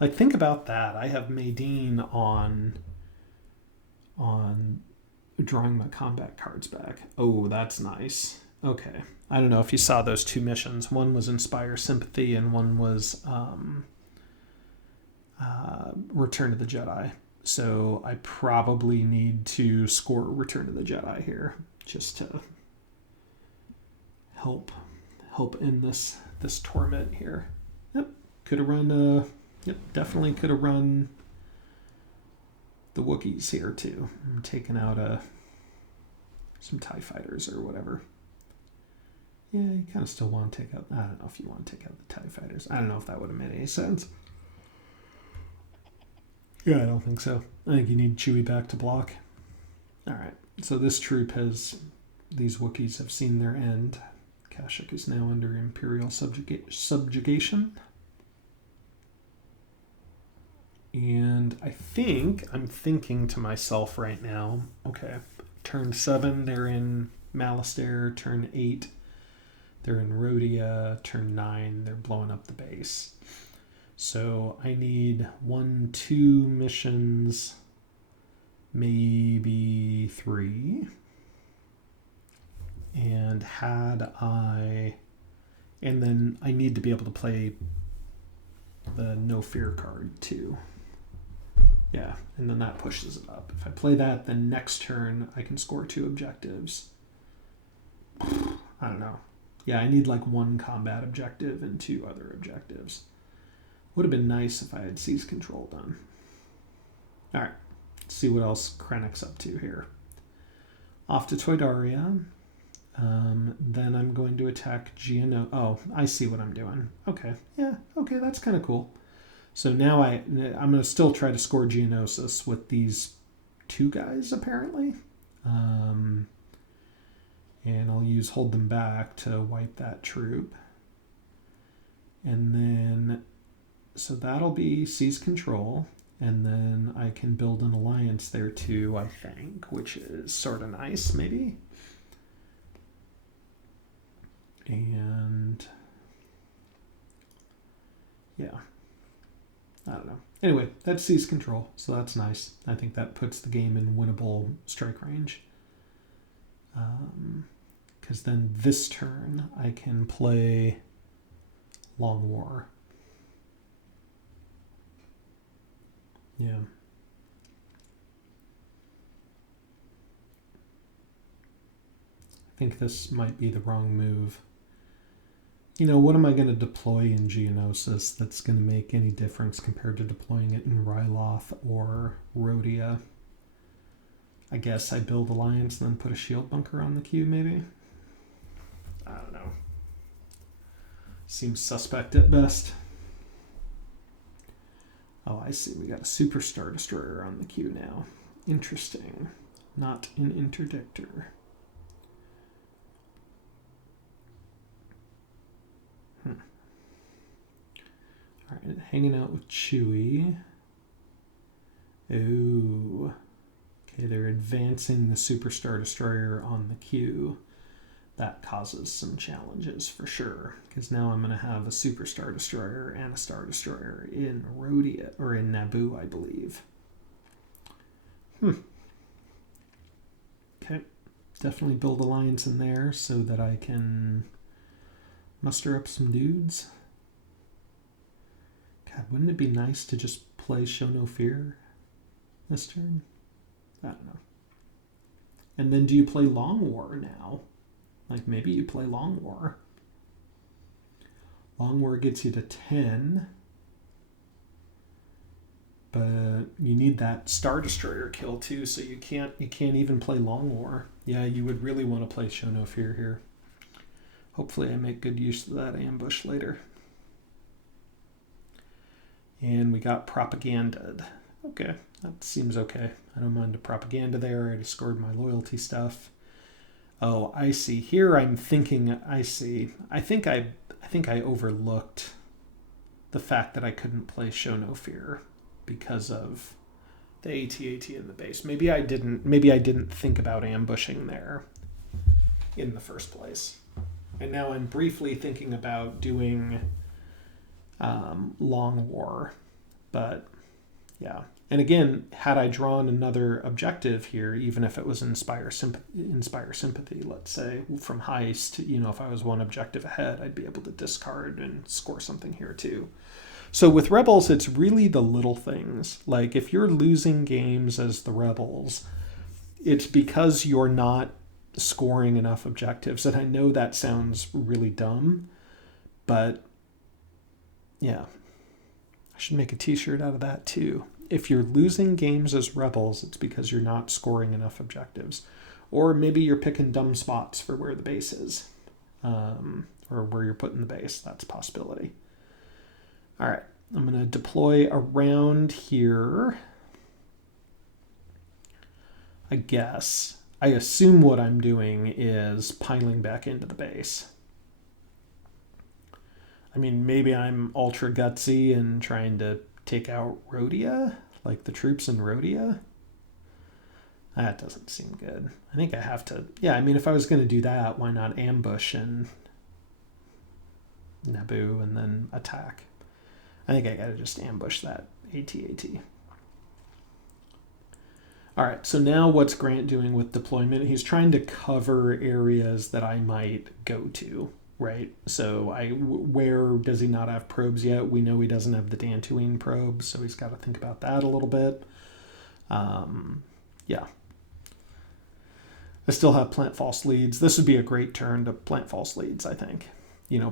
Like, think about that. I have Medine on drawing my combat cards back. Oh, that's nice. Okay. I don't know if you saw those 2 missions. One was Inspire Sympathy and one was Return of the Jedi. So I probably need to score Return of the Jedi here just to help end this this torment here. Yep, could have run. Yep, definitely could have run the Wookiees here too. I'm taking out some TIE fighters or whatever. Yeah, you kind of still want to take out. I don't know if you want to take out the TIE fighters. I don't know if that would have made any sense. Yeah, I don't think so. I think you need Chewie back to block. All right, so this troop has, these Wookiees have seen their end. Kashyyyk is now under Imperial subjugation. And I'm thinking to myself right now, okay, turn 7, they're in Malastare. Turn 8, they're in RotE. Turn 9, they're blowing up the base. So I need 1, 2 missions, maybe 3. And then I need to be able to play the No Fear card too. Yeah, and then that pushes it up. If I play that, then next turn I can score 2 objectives. I don't know. Yeah, I need like 1 combat objective and 2 other objectives. Would have been nice if I had Seize Control done. All right, let's see what else Krennic's up to here. Off to Toydaria. Then I'm going to attack Geonosis. Oh, I see what I'm doing. Okay, yeah, okay, that's kind of cool. So now I'm going to still try to score Geonosis with these 2 guys, apparently. And I'll use Hold Them Back to wipe that troop. And then, so that'll be Seize Control. And then I can build an alliance there too, I think, which is sort of nice, maybe. And yeah, I don't know. Anyway, that's Seize Control, so that's nice. I think that puts the game in winnable strike range. Because then this turn I can play Long War. Yeah. I think this might be the wrong move. You know, what am I going to deploy in Geonosis that's going to make any difference compared to deploying it in Ryloth or RotE? I guess I build Alliance and then put a shield bunker on the queue, maybe? I don't know. Seems suspect at best. Oh, I see. We got a Super Star Destroyer on the queue now. Interesting. Not an Interdictor. All right, hanging out with Chewie. Oh. Okay, they're advancing the Super Star Destroyer on the queue. That causes some challenges for sure, because now I'm going to have a Super Star Destroyer and a Star Destroyer in RotE, or in Naboo, I believe. Okay, definitely build Alliance in there so that I can muster up some dudes. God, wouldn't it be nice to just play Show No Fear this turn? I don't know. And then do you play Long War now? Like, maybe you play Long War. Long War gets you to 10. But you need that Star Destroyer kill too, so you can't even play Long War. Yeah, you would really want to play Show No Fear here. Hopefully I make good use of that ambush later. And we got Propaganda'd. Okay, that seems okay. I don't mind a propaganda there. I already scored my loyalty stuff. Oh, I see. Here I'm thinking, I see. I think I overlooked the fact that I couldn't play Show No Fear because of the AT-AT in the base. Maybe I didn't think about ambushing there in the first place. And now I'm briefly thinking about doing Long War, but yeah. And again, had I drawn another objective here, even if it was Inspire Sympathy, let's say, from Heist, if I was one objective ahead, I'd be able to discard and score something here too. So with Rebels, it's really the little things. Like, if you're losing games as the Rebels, it's because you're not scoring enough objectives. And I know that sounds really dumb, But yeah, I should make a t-shirt out of that too. If you're losing games as rebels, it's because you're not scoring enough objectives. Or maybe you're picking dumb spots for where the base is. Or where you're putting the base. That's a possibility. All right, I'm going to deploy around here. I guess. I assume what I'm doing is piling back into the base. I mean, maybe I'm ultra gutsy and trying to take out RotE, like the troops in RotE. That doesn't seem good. I think I have to... Yeah, I mean, if I was going to do that, why not ambush and Naboo and then attack? I think I got to just ambush that AT-AT. All right, so now what's Grant doing with deployment? He's trying to cover areas that I might go to, right? So where does he not have probes yet? We know he doesn't have the Dantooine probes, so he's got to think about that a little bit. Yeah. I still have plant false leads. This would be a great turn to plant false leads, I think.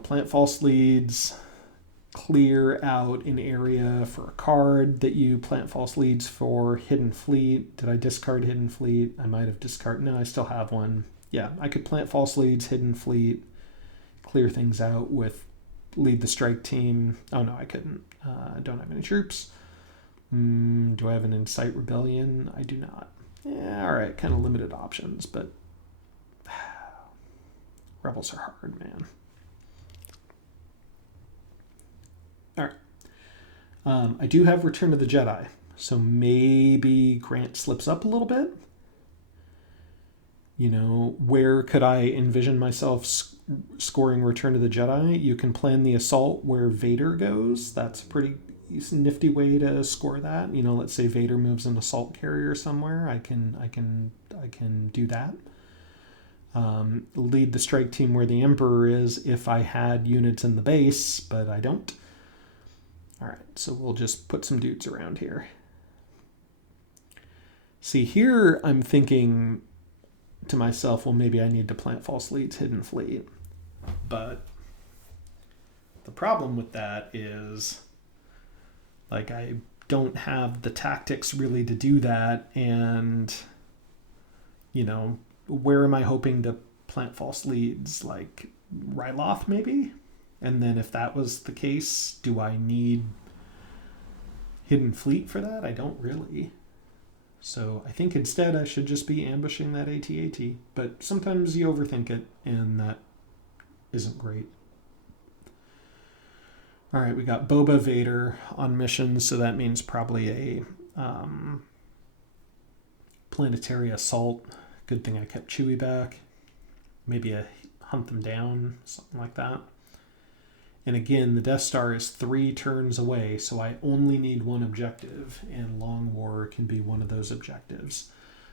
Plant false leads, clear out an area for a card that you plant false leads for. Hidden fleet. Did I discard hidden fleet? I might have discarded. No, I still have one. Yeah, I could plant false leads, hidden fleet, clear things out with lead the strike team. Oh, no, I couldn't. I don't have any troops. Do I have an incite rebellion? I do not. Yeah, all right, kind of limited options, but rebels are hard, man. All right. I do have Return of the Jedi, so maybe Grant slips up a little bit. Where could I envision myself scoring Return of the Jedi? You can plan the assault where Vader goes. That's a pretty nifty way to score that. Let's say Vader moves an assault carrier somewhere. I can do that. Lead the strike team where the Emperor is if I had units in the base, but I don't. All right, so we'll just put some dudes around here. See, here I'm thinking to myself, well, maybe I need to plant false leads, hidden fleet. But the problem with that is, I don't have the tactics really to do that. And, where am I hoping to plant false leads? Like Ryloth, maybe? And then if that was the case, do I need hidden fleet for that? I don't really. So I think instead I should just be ambushing that AT-AT. But sometimes you overthink it, and that isn't great. All right, we got Boba Vader on missions, so that means probably a planetary assault. Good thing I kept Chewie back. Maybe a hunt them down, something like that. And again, the Death Star is 3 turns away, so I only need one objective, and Long War can be one of those objectives.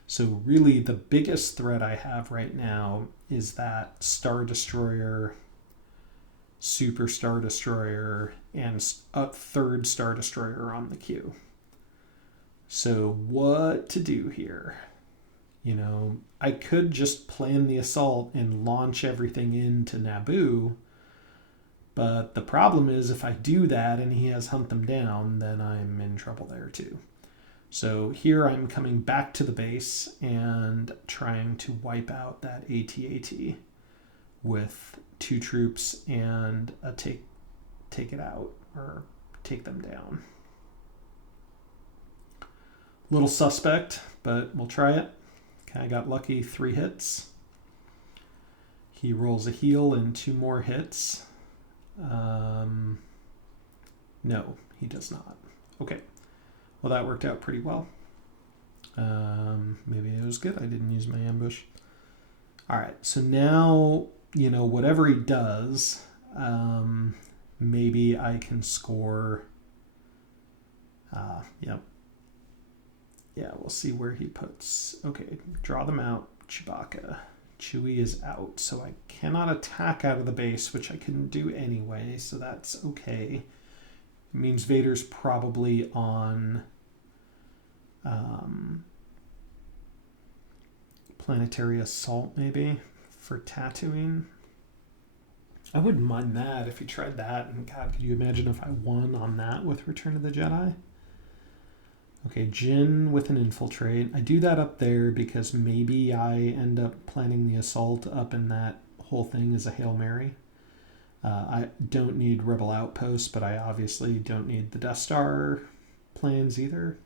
So really, the biggest threat I have right now is that Star Destroyer, Super Star Destroyer, and a 3rd Star Destroyer on the queue. So what to do here? I could just plan the assault and launch everything into Naboo. But the problem is if I do that and he has hunt them down, then I'm in trouble there too. So here I'm coming back to the base and trying to wipe out that AT-AT with 2 troops and a take it out or take them down. Little suspect, but we'll try it. Okay, I got lucky 3 hits. He rolls a heal and 2 more hits. No, he does not. Okay. Well, that worked out pretty well. Maybe it was good I didn't use my ambush. All right, so now, whatever he does, maybe I can score. Yep. Yeah, we'll see where he puts. Okay, draw them out. Chewbacca. Chewie is out, so I cannot attack out of the base, which I couldn't do anyway, so that's okay. It means Vader's probably on planetary assault, maybe, for Tatooine. I wouldn't mind that if you tried that. And God, could you imagine if I won on that with Return of the Jedi? Okay, Jin with an infiltrate. I do that up there because maybe I end up planning the assault up in that whole thing as a Hail Mary. I don't need Rebel Outposts, but I obviously don't need the Death Star plans either.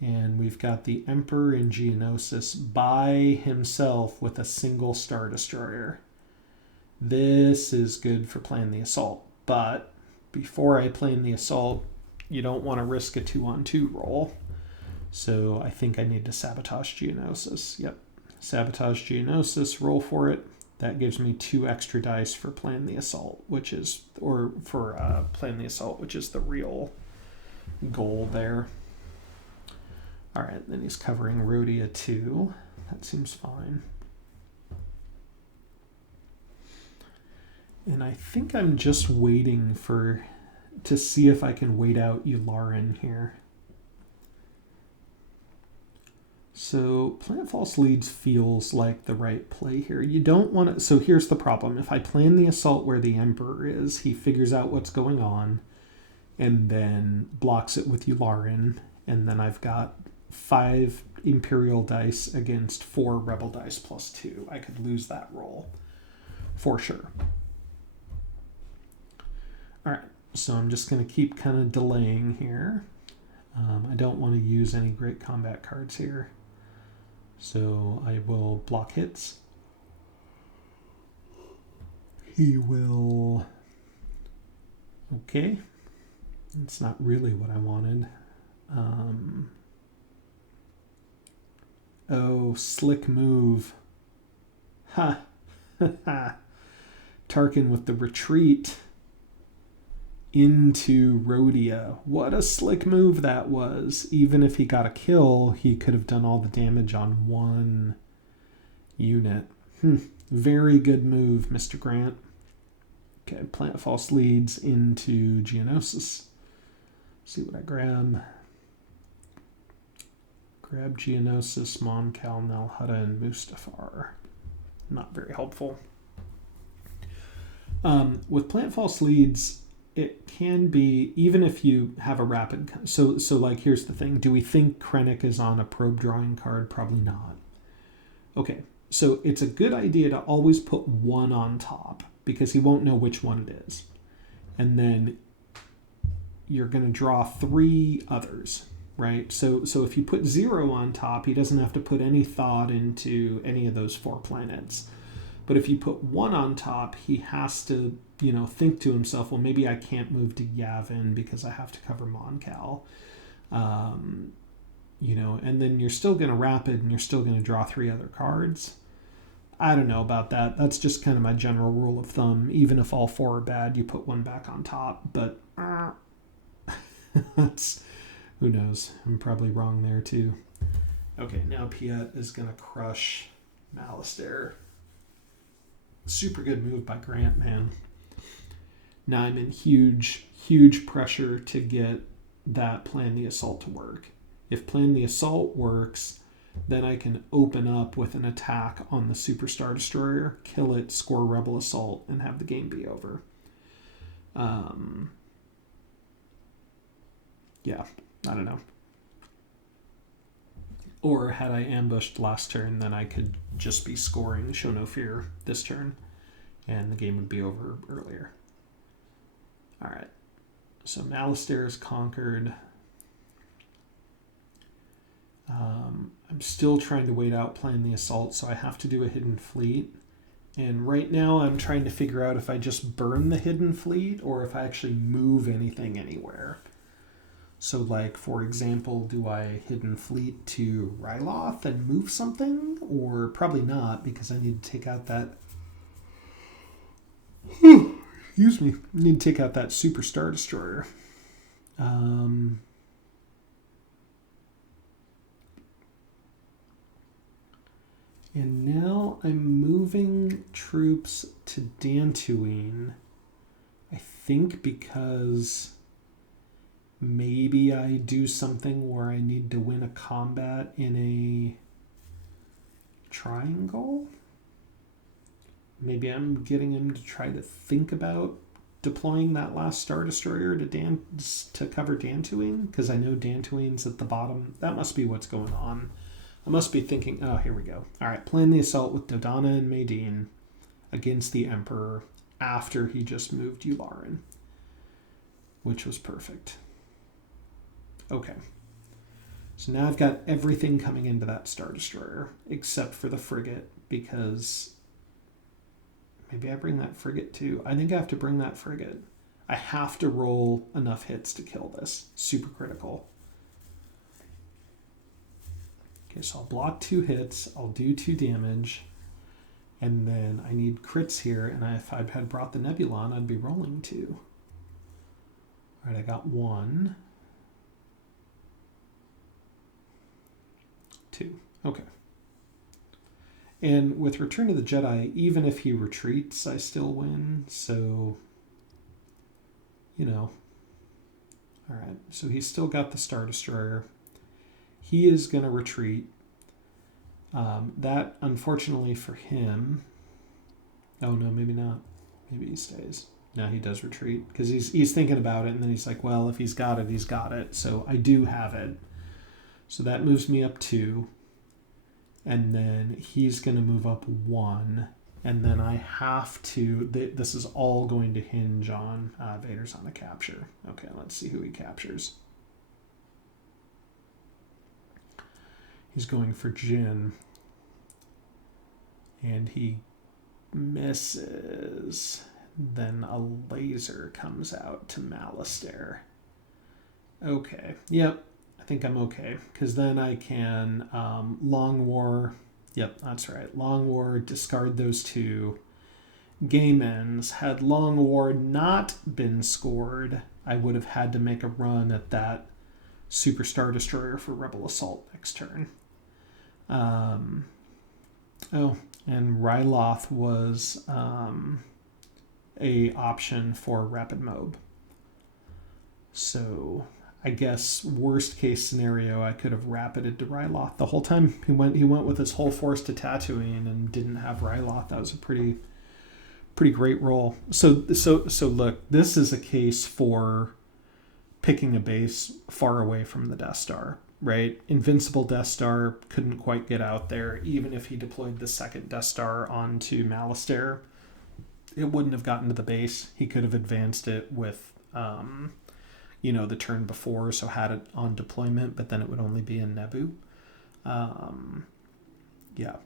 And we've got the Emperor in Geonosis by himself with a single Star Destroyer. This is good for playing the assault, but before I plan the assault, you don't want to risk a 2-on-2 roll. So I think I need to sabotage Geonosis. Yep, sabotage Geonosis, roll for it. That gives me 2 extra dice for plan the assault, which is, or for plan the assault, which is the real goal there. All right, then he's covering RotE 2. That seems fine. And I think I'm just waiting to see if I can wait out Yularen here. So Plant False Leads feels like the right play here. You don't want to... So here's the problem. If I plan the assault where the Emperor is, he figures out what's going on and then blocks it with Yularen. And then I've got 5 Imperial dice against 4 Rebel dice plus 2. I could lose that roll for sure. All right, so I'm just going to keep kind of delaying here. I don't want to use any great combat cards here. So I will block hits. He will... Okay. It's not really what I wanted. Oh, slick move. Ha! Tarkin with the retreat into RotE. What a slick move that was. Even if he got a kill, he could have done all the damage on 1 unit. Very good move, Mr. Grant. Okay, Plant False Leads into Geonosis. See what I grab. Grab Geonosis, Mon Cal, Nal Hutta, and Mustafar. Not very helpful. With Plant False Leads, it can be, even if you have a rapid... So like, here's the thing. Do we think Krennic is on a probe drawing card? Probably not. Okay, so it's a good idea to always put 1 on top because he won't know which one it is. And then you're going to draw 3 others, right? So if you put 0 on top, he doesn't have to put any thought into any of those 4 planets. But if you put 1 on top, he has to, think to himself, well, maybe I can't move to Yavin because I have to cover Mon Cal. And then you're still going to rapid and you're still going to draw 3 other cards. I don't know about that. That's just kind of my general rule of thumb. Even if all 4 are bad, you put 1 back on top. But that's, who knows? I'm probably wrong there too. Okay, now Piet is going to crush Malastare. Super good move by Grant, man. Now I'm in huge, huge pressure to get that Plan the Assault to work. If Plan the Assault works, then I can open up with an attack on the Super Star Destroyer, kill it, score Rebel Assault, and have the game be over. Yeah, I don't know. Or had I ambushed last turn, then I could just be scoring Show No Fear this turn, and the game would be over earlier. All right, so Malastare is conquered. I'm still trying to wait out Plan the Assault, so I have to do a Hidden Fleet. And right now I'm trying to figure out if I just burn the Hidden Fleet or if I actually move anything anywhere. So, like, for example, do I Hidden Fleet to Ryloth and move something? Or probably not, because I need to take out that... Excuse me. I need to take out that Super Star Destroyer. And now I'm moving troops to Dantooine. I think because... maybe I do something where I need to win a combat in a triangle. maybe I'm getting him to try to think about deploying that last Star Destroyer to cover Dantooine, because I know Dantooine's at the bottom. That must be what's going on. I must be thinking, oh, here we go. All right, plan the assault with Dodonna and Maydeen against the Emperor after he just moved Yularen, which was perfect. Okay. So now I've got everything coming into that Star Destroyer, except for the frigate, because maybe I bring that frigate too. I think I have to bring that frigate. I have to roll enough hits to kill this. Super critical. Okay, so I'll block 2 hits. I'll do 2 damage. And then I need crits here. And if I had brought the Nebulon, I'd be rolling 2. All right, I got 1. 2. Okay. And with Return of the Jedi, even if he retreats, I still win. So, you know. All right, so he's still got the Star Destroyer. He is going to retreat. That, unfortunately for him... Oh, no, maybe not. Maybe he stays. No, he does retreat, because he's thinking about it, and then he's like, well, if he's got it, he's got it. So I do have it. So that moves me up 2. And then he's going to move up 1. And then I have to... This is all going to hinge on Vader's on a capture. Okay, let's see who he captures. He's going for Jyn. And he misses. Then a laser comes out to Malastare. Okay, yep. I think I'm okay, because then I can Long War. Yep, that's right. Long War, discard those 2. Game ends. Had Long War not been scored, I would have had to make a run at that Super Star Destroyer for Rebel Assault next turn. And Ryloth was a option for Rapid Mob. So I guess worst case scenario, I could have rapided to Ryloth the whole time. He went with his whole force to Tatooine and didn't have Ryloth. That was a pretty great roll. So look, this is a case for picking a base far away from the Death Star, right? Invincible Death Star couldn't quite get out there. Even if he deployed the second Death Star onto Malastare, it wouldn't have gotten to the base. He could have advanced it with the turn before, so had it on deployment, but then it would only be in Naboo.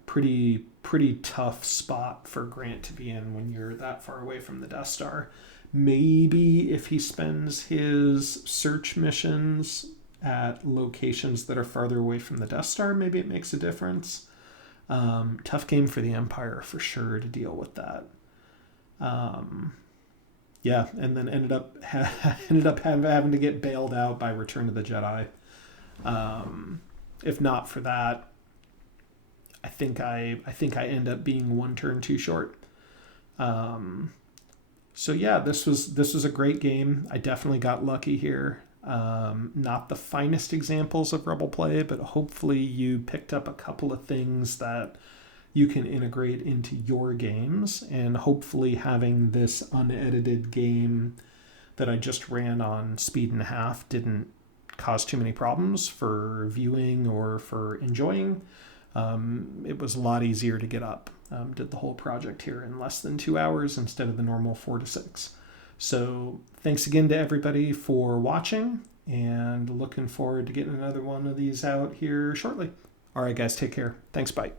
Pretty tough spot for Grant to be in when you're that far away from the Death Star. Maybe if he spends his search missions at locations that are farther away from the Death Star, maybe it makes a difference. Tough game for the Empire for sure to deal with that. And then ended up having to get bailed out by Return of the Jedi. If not for that, I think I end up being 1 turn too short. This was a great game. I definitely got lucky here. Not the finest examples of Rebel play, but hopefully you picked up a couple of things that you can integrate into your games, and hopefully having this unedited game that I just ran on speed and a half didn't cause too many problems for viewing or for enjoying. It was a lot easier to get up. Did the whole project here in less than 2 hours instead of the normal 4 to 6. So thanks again to everybody for watching, and looking forward to getting another one of these out here shortly. All right, guys, take care. Thanks, bye.